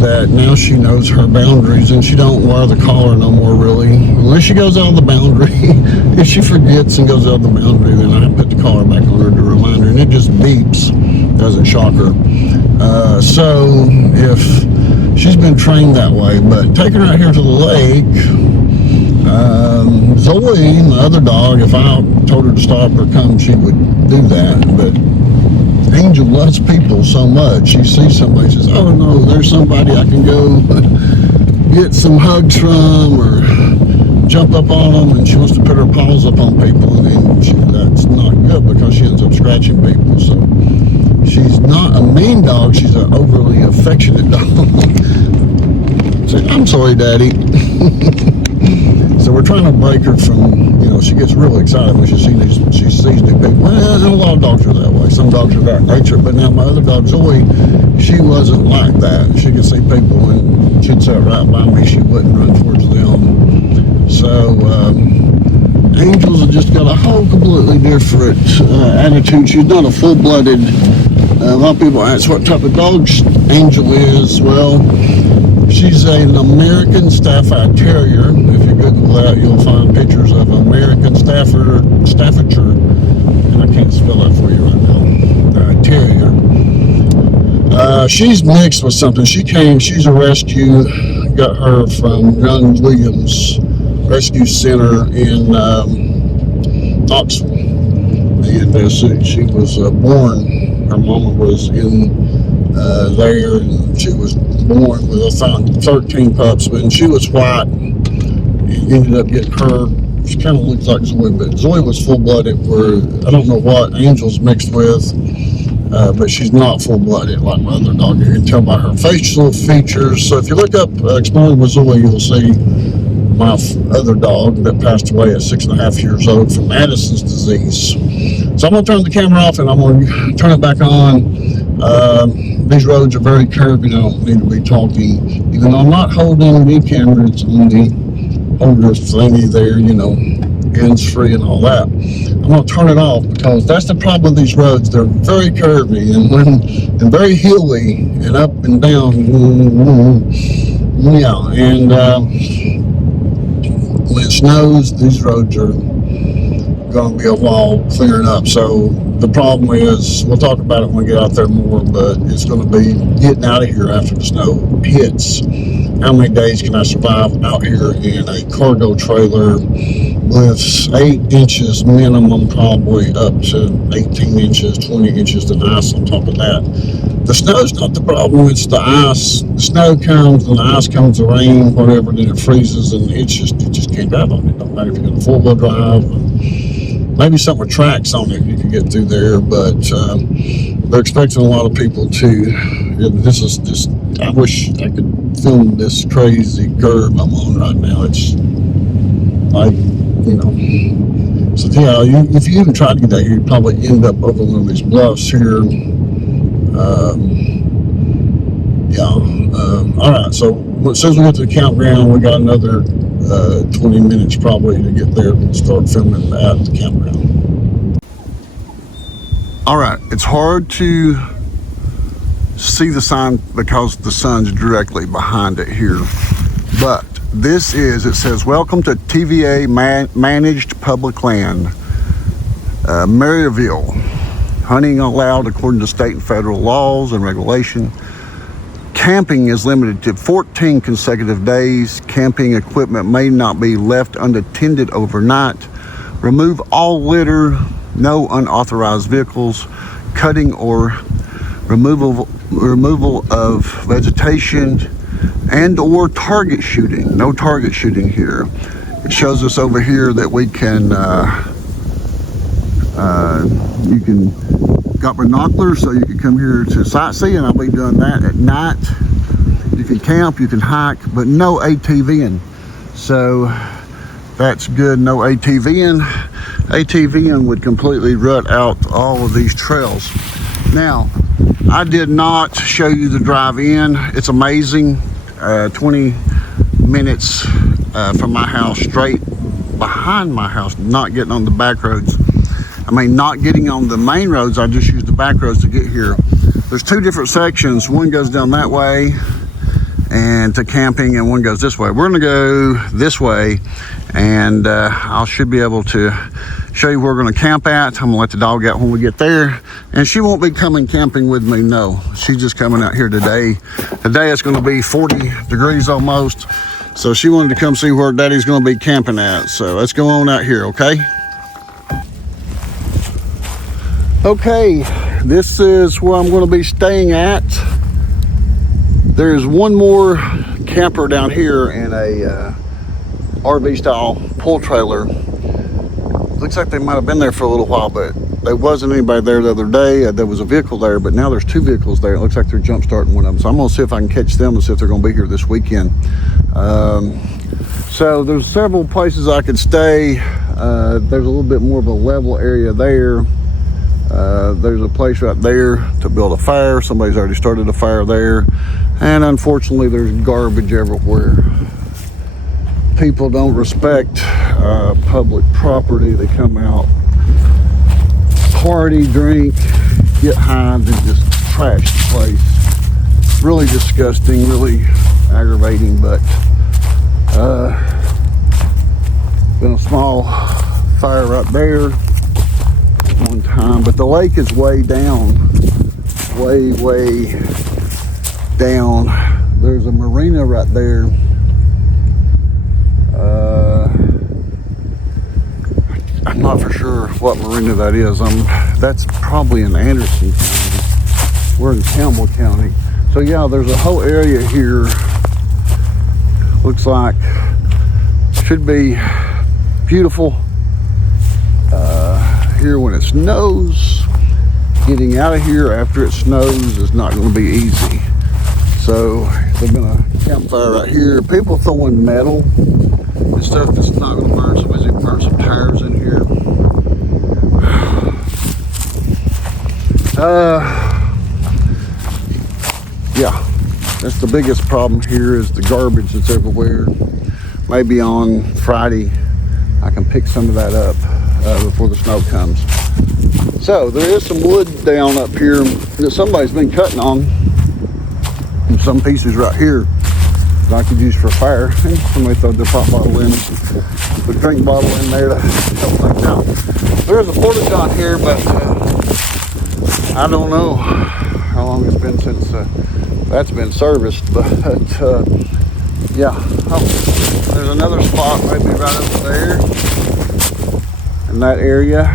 that now she knows her boundaries, and she don't wear the collar no more, really. Unless she goes out of the boundary. If she forgets and goes out of the boundary, then I put the collar back on her to remind her, and it just beeps. Doesn't shock her. So if she's been trained that way, but taking her out here to the lake, Zoe, my other dog, if I told her to stop or come, she would do that. But Angel loves people so much. She sees somebody, says, oh no, there's somebody I can go get some hugs from, or jump up on them, and she wants to put her paws up on people, and then that's not good because she ends up scratching people. So she's not a mean dog, she's an overly affectionate dog. Say, I'm sorry, Daddy. So we're trying to break her from, you know, she gets really excited when she sees new people. Well, a lot of dogs are that way. Some dogs are that nature. But now my other dog, Zoe, she wasn't like that. She could see people and she'd sit right by me. She wouldn't run towards them. So Angel's just got a whole completely different attitude. She's not a full-blooded, a lot of people ask what type of dog Angel is. Well, she's an American Staffordshire Terrier. If you Google that, you'll find pictures of American Staffordshire, and I can't spell that for you right now, Terrier. She's mixed with something. She's a rescue. Got her from Young Williams Rescue Center in Knoxville. And she was born, her mama was in there, and she was born with 13 pups, and she was white. And ended up getting her, she kind of looks like Zoe, but Zoe was full-blooded, where I don't know what Angel's mixed with. But she's not full-blooded like my other dog. You can tell by her facial features. So if you look up Exploring with Zoe, you'll see my other dog that passed away at 6.5 years old from Addison's disease. So I'm going to turn the camera off and I'm going to turn it back on. These roads are very curvy. I don't need to be talking. Even though I'm not holding the camera, it's on the holder thingy there, you know, hands-free and all that. I'm going to turn it off because that's the problem with these roads. They're very curvy and very hilly and up and down. Yeah, and when it snows, these roads are going to be a while clearing up. So the problem is, we'll talk about it when we get out there more, but it's going to be getting out of here after the snow hits. How many days can I survive out here in a cargo trailer with 8 inches minimum, probably up to 18 inches, 20 inches of ice on top of that? The snow's not the problem, it's the ice. The snow comes, and the ice comes, the rain, whatever, then it freezes, and you just can't drive on it. Don't matter if you got a 4-wheel drive. Maybe something with tracks on it, you can get through there, but they're expecting a lot of people to. This is just, I wish I could film this crazy curve I'm on right now. It's like, you know, so yeah, if you even try to get out here, you'd probably end up over one of these bluffs here. All right, so as soon as we get to the campground, we got another 20 minutes probably to get there and start filming at the campground. All right, it's hard to see the sign because the sun's directly behind it here, but this is, it says, welcome to TVA managed public land, Maryville. Hunting allowed according to state and federal laws and regulation. Camping is limited to 14 consecutive days. Camping equipment may not be left unattended overnight. Remove all litter, no unauthorized vehicles, cutting or removal of vegetation, and or target shooting. No target shooting here. It shows us over here that we can you can got binoculars, so you can come here to sightseeing. I'll be doing that at night. You can camp, you can hike, but no ATVing. So that's good, no ATVing. ATVing would completely rut out all of these trails. Now, I did not show you the drive in. It's amazing. 20 minutes from my house, straight behind my house, not getting on the back roads. I mean, not getting on the main roads. I just use the back roads to get here. There's 2 different sections. One goes down that way and to camping, and one goes this way. We're gonna go this way, and I should be able to show you where we're gonna camp at. I'm gonna let the dog out when we get there, and she won't be coming camping with me, no. She's just coming out here today. Today it's gonna be 40 degrees almost, so she wanted to come see where Daddy's gonna be camping at. So let's go on out here, okay? Okay, this is where I'm going to be staying at. There's one more camper down here in a RV style pull trailer. Looks like they might have been there for a little while, but there wasn't anybody there the other day. There was a vehicle there, but now there's 2 vehicles there. It looks like they're jump starting one of them. So I'm going to see if I can catch them and see if they're going to be here this weekend. So there's several places I could stay. There's a little bit more of a level area there. There's a place right there to build a fire. Somebody's already started a fire there. And unfortunately, there's garbage everywhere. People don't respect public property. They come out, party, drink, get high, and just trash the place. Really disgusting, really aggravating, but been a small fire right there one time, but the lake is way down way down. There's a marina right there. I'm not for sure what marina that is. That's probably in Anderson County. We're in Campbell County. So yeah, there's a whole area here. Looks like should be beautiful. Here when it snows, getting out of here after it snows is not going to be easy. So there's been a campfire right here. People throwing metal and stuff that's not going to burn. Somebody's going to burn some tires in here. Yeah, that's the biggest problem here is the garbage that's everywhere. Maybe on Friday I can pick some of that up before the snow comes. So there is some wood down up here that somebody's been cutting on. And some pieces right here that I could use for a fire. And somebody throw their pop bottle in, put a drink bottle in there to help things out. There's a portage on here, but I don't know how long it's been since that's been serviced. But yeah, there's another spot maybe right over there in that area.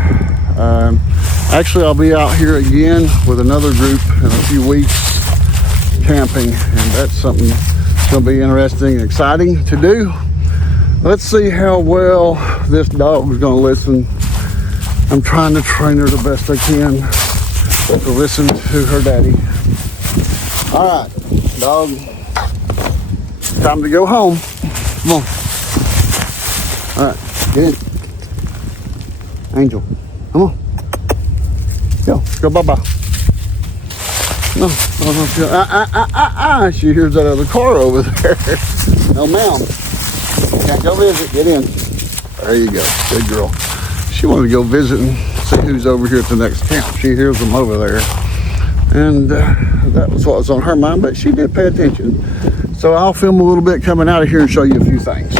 Actually, I'll be out here again with another group in a few weeks camping, and that's something that's going to be interesting and exciting to do. Let's see how well this dog is going to listen. I'm trying to train her the best I can to listen to her daddy. All right, dog, time to go home. Come on. All right, get in. Angel, come on. Go bye-bye. No, she hears that other car over there. No, ma'am. Can't go visit. Get in. There you go. Good girl. She wanted to go visit and see who's over here at the next camp. She hears them over there. And that was what was on her mind, but she did pay attention. So I'll film a little bit coming out of here and show you a few things.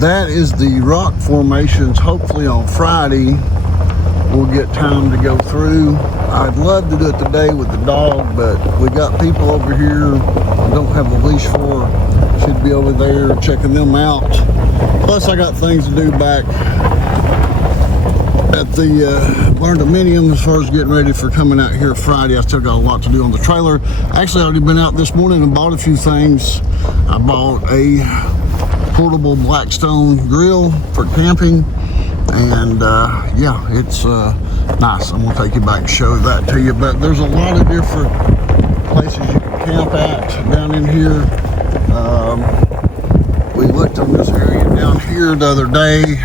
That is the rock formations. Hopefully on Friday we'll get time to go through. I'd love to do it today with the dog, but we got people over here I don't have a leash for. Should be over there checking them out. Plus I got things to do back at the Barn Dominium as far as getting ready for coming out here Friday. I still got a lot to do on the trailer. Actually, I already been out this morning and bought a few things. I bought a portable Blackstone grill for camping, and yeah, it's nice. I'm gonna take you back and show that to you. But there's a lot of different places you can camp at down in here. We looked on this area down here the other day,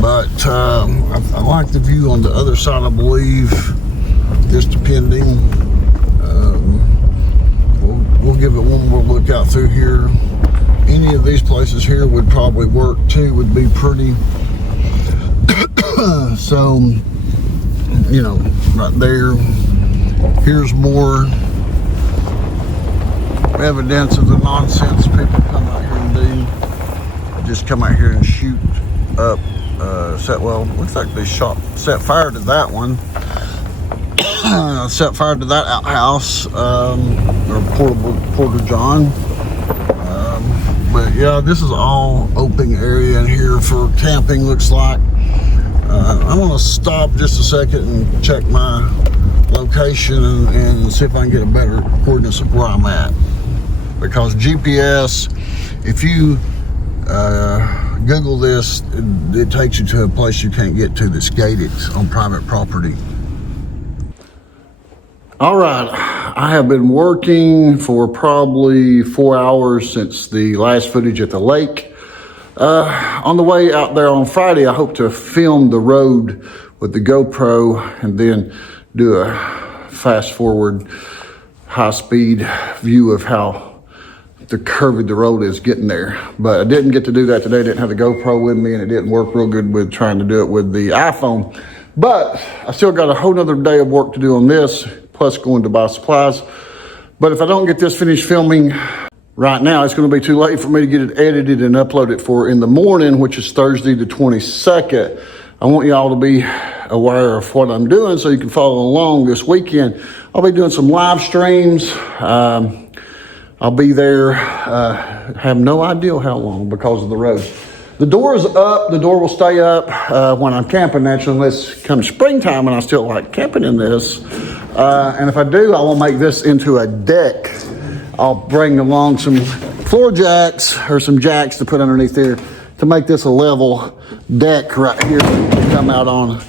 but I like the view on the other side, I believe, just depending. We'll give it one more look out through here. Any of these places here would probably work too, would be pretty. So, you know, right there, here's more evidence of the nonsense people come out here and do. Just come out here and shoot up, looks like they set fire to that one. Set fire to that outhouse, or Porta John. But yeah, this is all open area in here for camping, looks like. I'm gonna stop just a second and check my location and see if I can get a better coordinates of where I'm at. Because GPS, if you Google this, it takes you to a place you can't get to that's gated on private property. All right, I have been working for probably 4 hours since the last footage at the lake. On the way out there on Friday, I hope to film the road with the GoPro and then do a fast forward, high speed view of how the curvy the road is getting there. But I didn't get to do that today. I didn't have the GoPro with me, and it didn't work real good with trying to do it with the iPhone. But I still got a whole nother day of work to do on this, plus going to buy supplies. But if I don't get this finished filming, right now. It's going to be too late for me to get it edited and uploaded for in the morning, which is Thursday the 22nd. I want y'all to be aware of what I'm doing so you can follow along this weekend. I'll be doing some live streams. I'll be there, have no idea how long because of the road. The door is up. The door will stay up when I'm camping naturally, unless come springtime and I still like camping in this. And if I do, I will make this into a deck. I'll bring along some floor jacks or some jacks to put underneath there to make this a level deck right here to come out on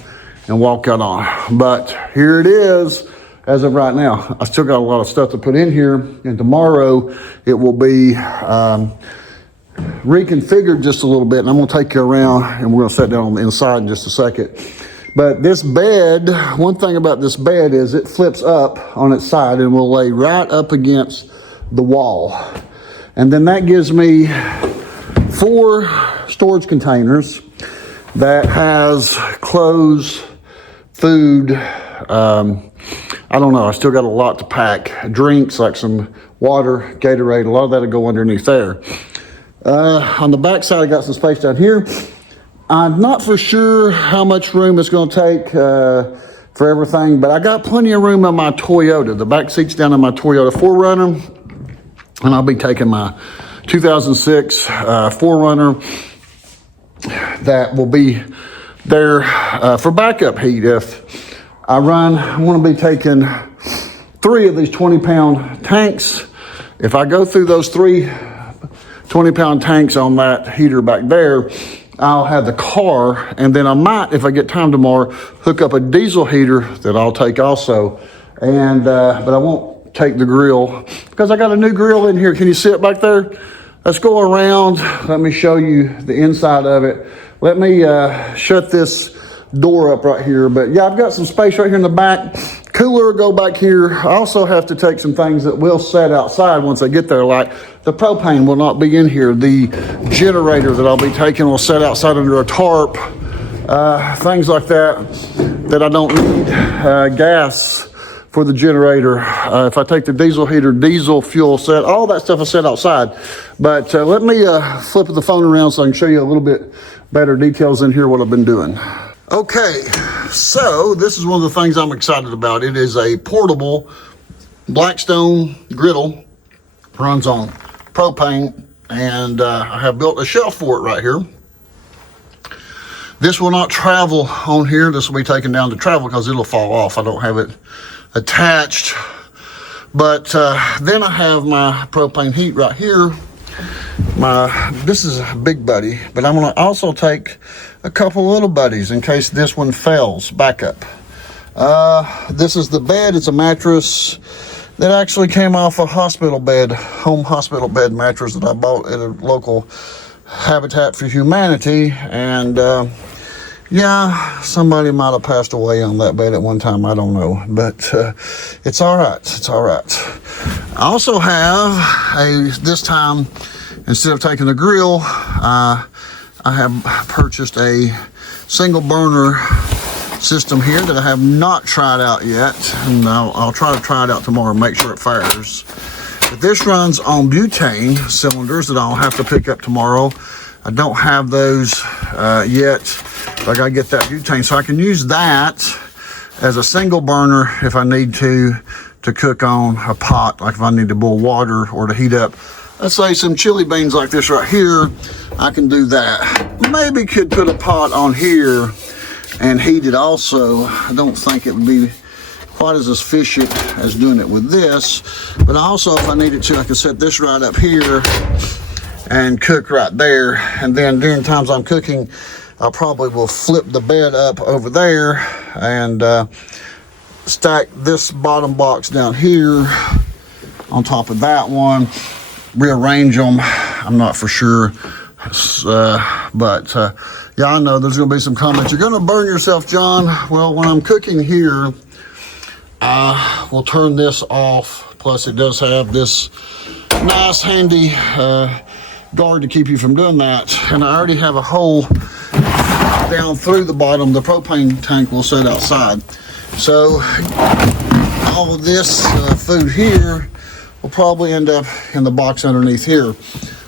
and walk out on. But here it is as of right now. I still got a lot of stuff to put in here, and tomorrow it will be reconfigured just a little bit, and I'm going to take you around and we're going to sit down on the inside in just a second. But this bed, one thing about this bed is it flips up on its side and will lay right up against the wall. And then that gives me 4 storage containers that has clothes, food, I don't know, I still got a lot to pack. Drinks like some water, Gatorade, a lot of that will go underneath there. On the back side, I got some space down here. I'm not for sure how much room it's going to take for everything, but I got plenty of room in my Toyota. The back seat's down in my Toyota 4Runner, and I'll be taking my 2006 4Runner that will be there for backup heat. If I'm going to be taking 3 of these 20-pound tanks. If I go through those 3 20-pound tanks on that heater back there, I'll have the car, and then I might, if I get time tomorrow, hook up a diesel heater that I'll take also. And but I won't take the grill because I got a new grill in here. Can you see it back there? Let's go around. Let me show you the inside of it. Let me shut this door up right here. But yeah, I've got some space right here in the back. Cooler will go back here. I also have to take some things that will set outside once I get there, like the propane will not be in here. The generator that I'll be taking will set outside under a tarp. Things like that I don't need. Gas for the generator. If I take the diesel heater, diesel fuel set, all that stuff is set outside. But let me flip the phone around so I can show you a little bit better details in here what I've been doing. Okay, so this is one of the things I'm excited about. It is a portable Blackstone griddle, runs on propane, and I have built a shelf for it right here. This will not travel on here. This will be taken down to travel because it'll fall off. I don't have it attached. But then I have my propane heat right here. This is a big buddy, but I'm going to also take a couple little buddies in case this one fails. Backup. This is the bed. It's a mattress that actually came off a hospital bed, home hospital bed mattress that I bought at a local Habitat for Humanity. And yeah, somebody might have passed away on that bed at one time. I don't know, but it's all right. It's all right. I also have this time, instead of taking the grill, I have purchased a single burner system here that I have not tried out yet, and I'll try to try it out tomorrow and make sure it fires. But this runs on butane cylinders that I'll have to pick up tomorrow. I don't have those yet, but I gotta get that butane, so I can use that as a single burner if I need to cook on a pot, like if I need to boil water or to heat up, let's say, some chili beans like this right here. I can do that. Maybe could put a pot on here and heat it also. I don't think it would be quite as efficient as doing it with this, but also if I needed to, I could set this right up here and cook right there. And then during times I'm cooking, I probably will flip the bed up over there and stack this bottom box down here on top of that one, rearrange them. I'm not for sure, but yeah, I know there's gonna be some comments. You're gonna burn yourself, John. Well, when I'm cooking here, I will turn this off. Plus it does have this nice handy guard to keep you from doing that. And I already have a hole down through the bottom. The propane tank will sit outside. So all of this food here will will probably end up in the box underneath here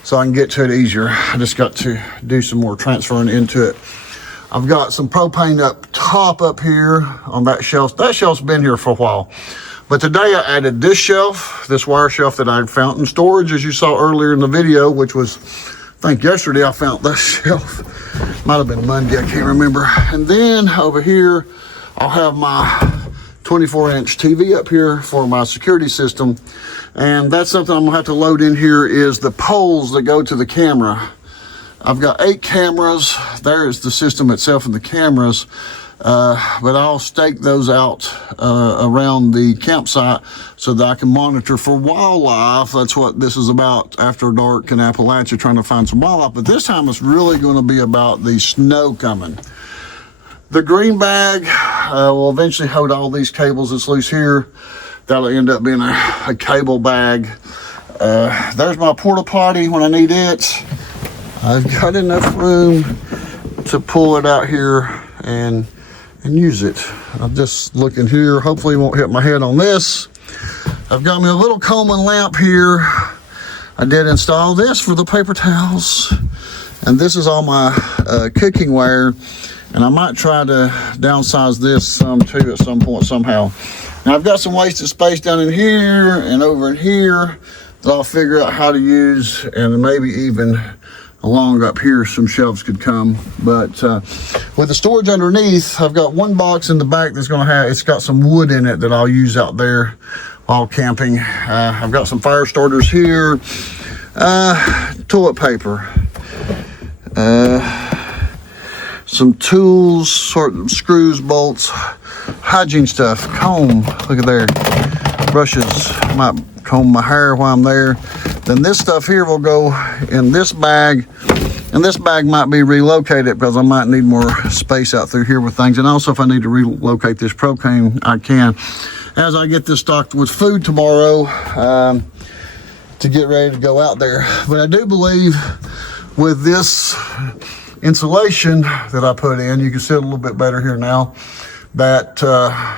so I can get to it easier. I just got to do some more transferring into it. I've got some propane up top up here on that shelf. That shelf's been here for a while. But today I added this shelf, this wire shelf that I found in storage, as you saw earlier in the video, which was, I think yesterday I found this shelf. Might have been Monday, I can't remember. And then over here, I'll have my 24-inch TV up here for my security system. And that's something I'm gonna have to load in here is the poles that go to the camera. I've got 8 cameras. There is the system itself and the cameras. But I'll stake those out around the campsite so that I can monitor for wildlife. That's what this is about after dark in Appalachia, trying to find some wildlife. But this time it's really going to be about the snow coming. The green bag will eventually hold all these cables that's loose here. That'll end up being a cable bag. There's my porta potty when I need it. I've got enough room to pull it out here and use it. I'm just looking here. Hopefully it won't hit my head on this. I've got me a little Coleman lamp here. I did install this for the paper towels. And this is all my cooking ware. And I might try to downsize this some too at some point somehow. Now I've got some wasted space down in here and over in here that I'll figure out how to use, and maybe even along up here some shelves could come. But with the storage underneath, I've got one box in the back that's gonna have, it's got some wood in it that I'll use out there while camping. I've got some fire starters here, toilet paper, some tools, sort of screws, bolts, hygiene stuff, comb, look at there, brushes, might comb my hair while I'm there. Then this stuff here will go in this bag, and this bag might be relocated because I might need more space out through here with things. And also if I need to relocate this propane, I can. As I get this stocked with food tomorrow to get ready to go out there. But I do believe with this insulation that I put in, you can see it a little bit better here now, that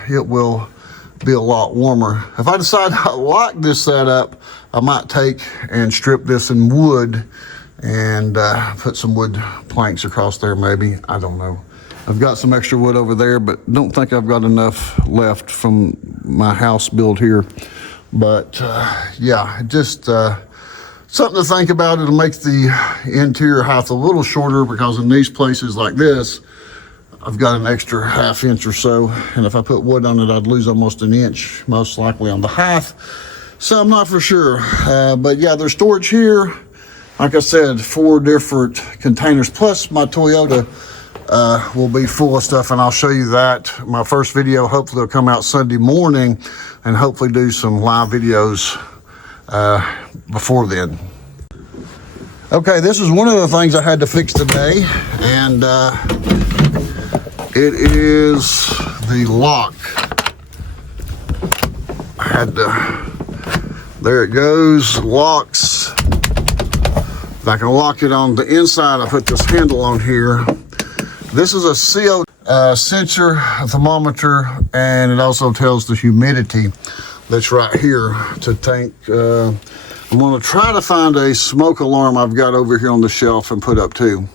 it will be a lot warmer. If I decide I like this setup, I might take and strip this in wood and put some wood planks across there maybe. I don't know. I've got some extra wood over there, but don't think I've got enough left from my house build here. But yeah, just something to think about. It'll make the interior height a little shorter because in these places like this, I've got an extra ½ inch or so. And if I put wood on it, I'd lose almost an inch, most likely on the height. So I'm not for sure. But yeah, there's storage here. Like I said, 4 different containers, plus my Toyota will be full of stuff, and I'll show you that. My first video hopefully will come out Sunday morning, and hopefully do some live videos before then. Okay, this is one of the things I had to fix today, and it is the lock. I had to, there it goes, locks. If I can lock it on the inside, I put this handle on here. This is a CO sensor, a thermometer, and it also tells the humidity that's right here to tank. I'm gonna try to find a smoke alarm I've got over here on the shelf and put up too.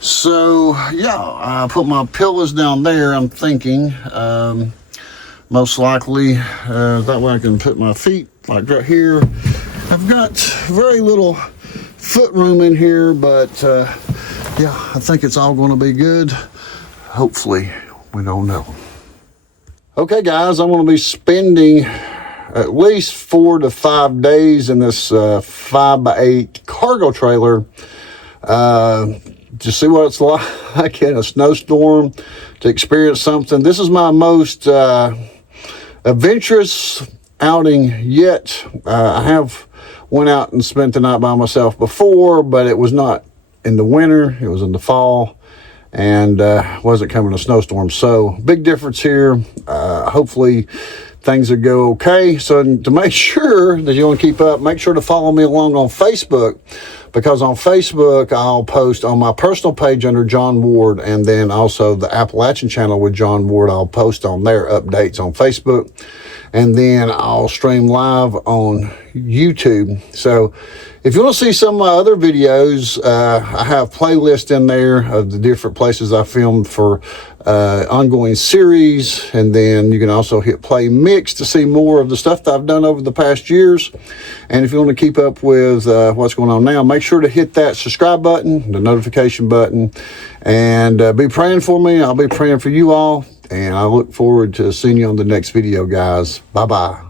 So yeah, I put my pillows down there, I'm thinking. Most likely, that way I can put my feet like right here. I've got very little foot room in here, but yeah, I think it's all gonna be good. Hopefully, we don't know. Okay guys, I'm gonna be spending at least 4 to 5 days in this 5x8 cargo trailer to see what it's like in a snowstorm, to experience something. This is my most adventurous outing yet. I have went out and spent the night by myself before, but it was not in the winter, it was in the fall, and wasn't coming a snowstorm. So big difference here. Hopefully things will go okay. So to make sure that you want to keep up, make sure to follow me along on Facebook, because on Facebook I'll post on my personal page under John Ward, and then also the Appalachian Channel with John Ward, I'll post on their updates on Facebook. and then I'll stream live on YouTube. So if you want to see some of my other videos, I have playlists in there of the different places I filmed for ongoing series, and then you can also hit play mix to see more of the stuff that I've done over the past years. And if you want to keep up with what's going on now, make sure to hit that subscribe button, the notification button, and be praying for me. I'll be praying for you all, and I look forward to seeing you on the next video, guys. Bye-bye.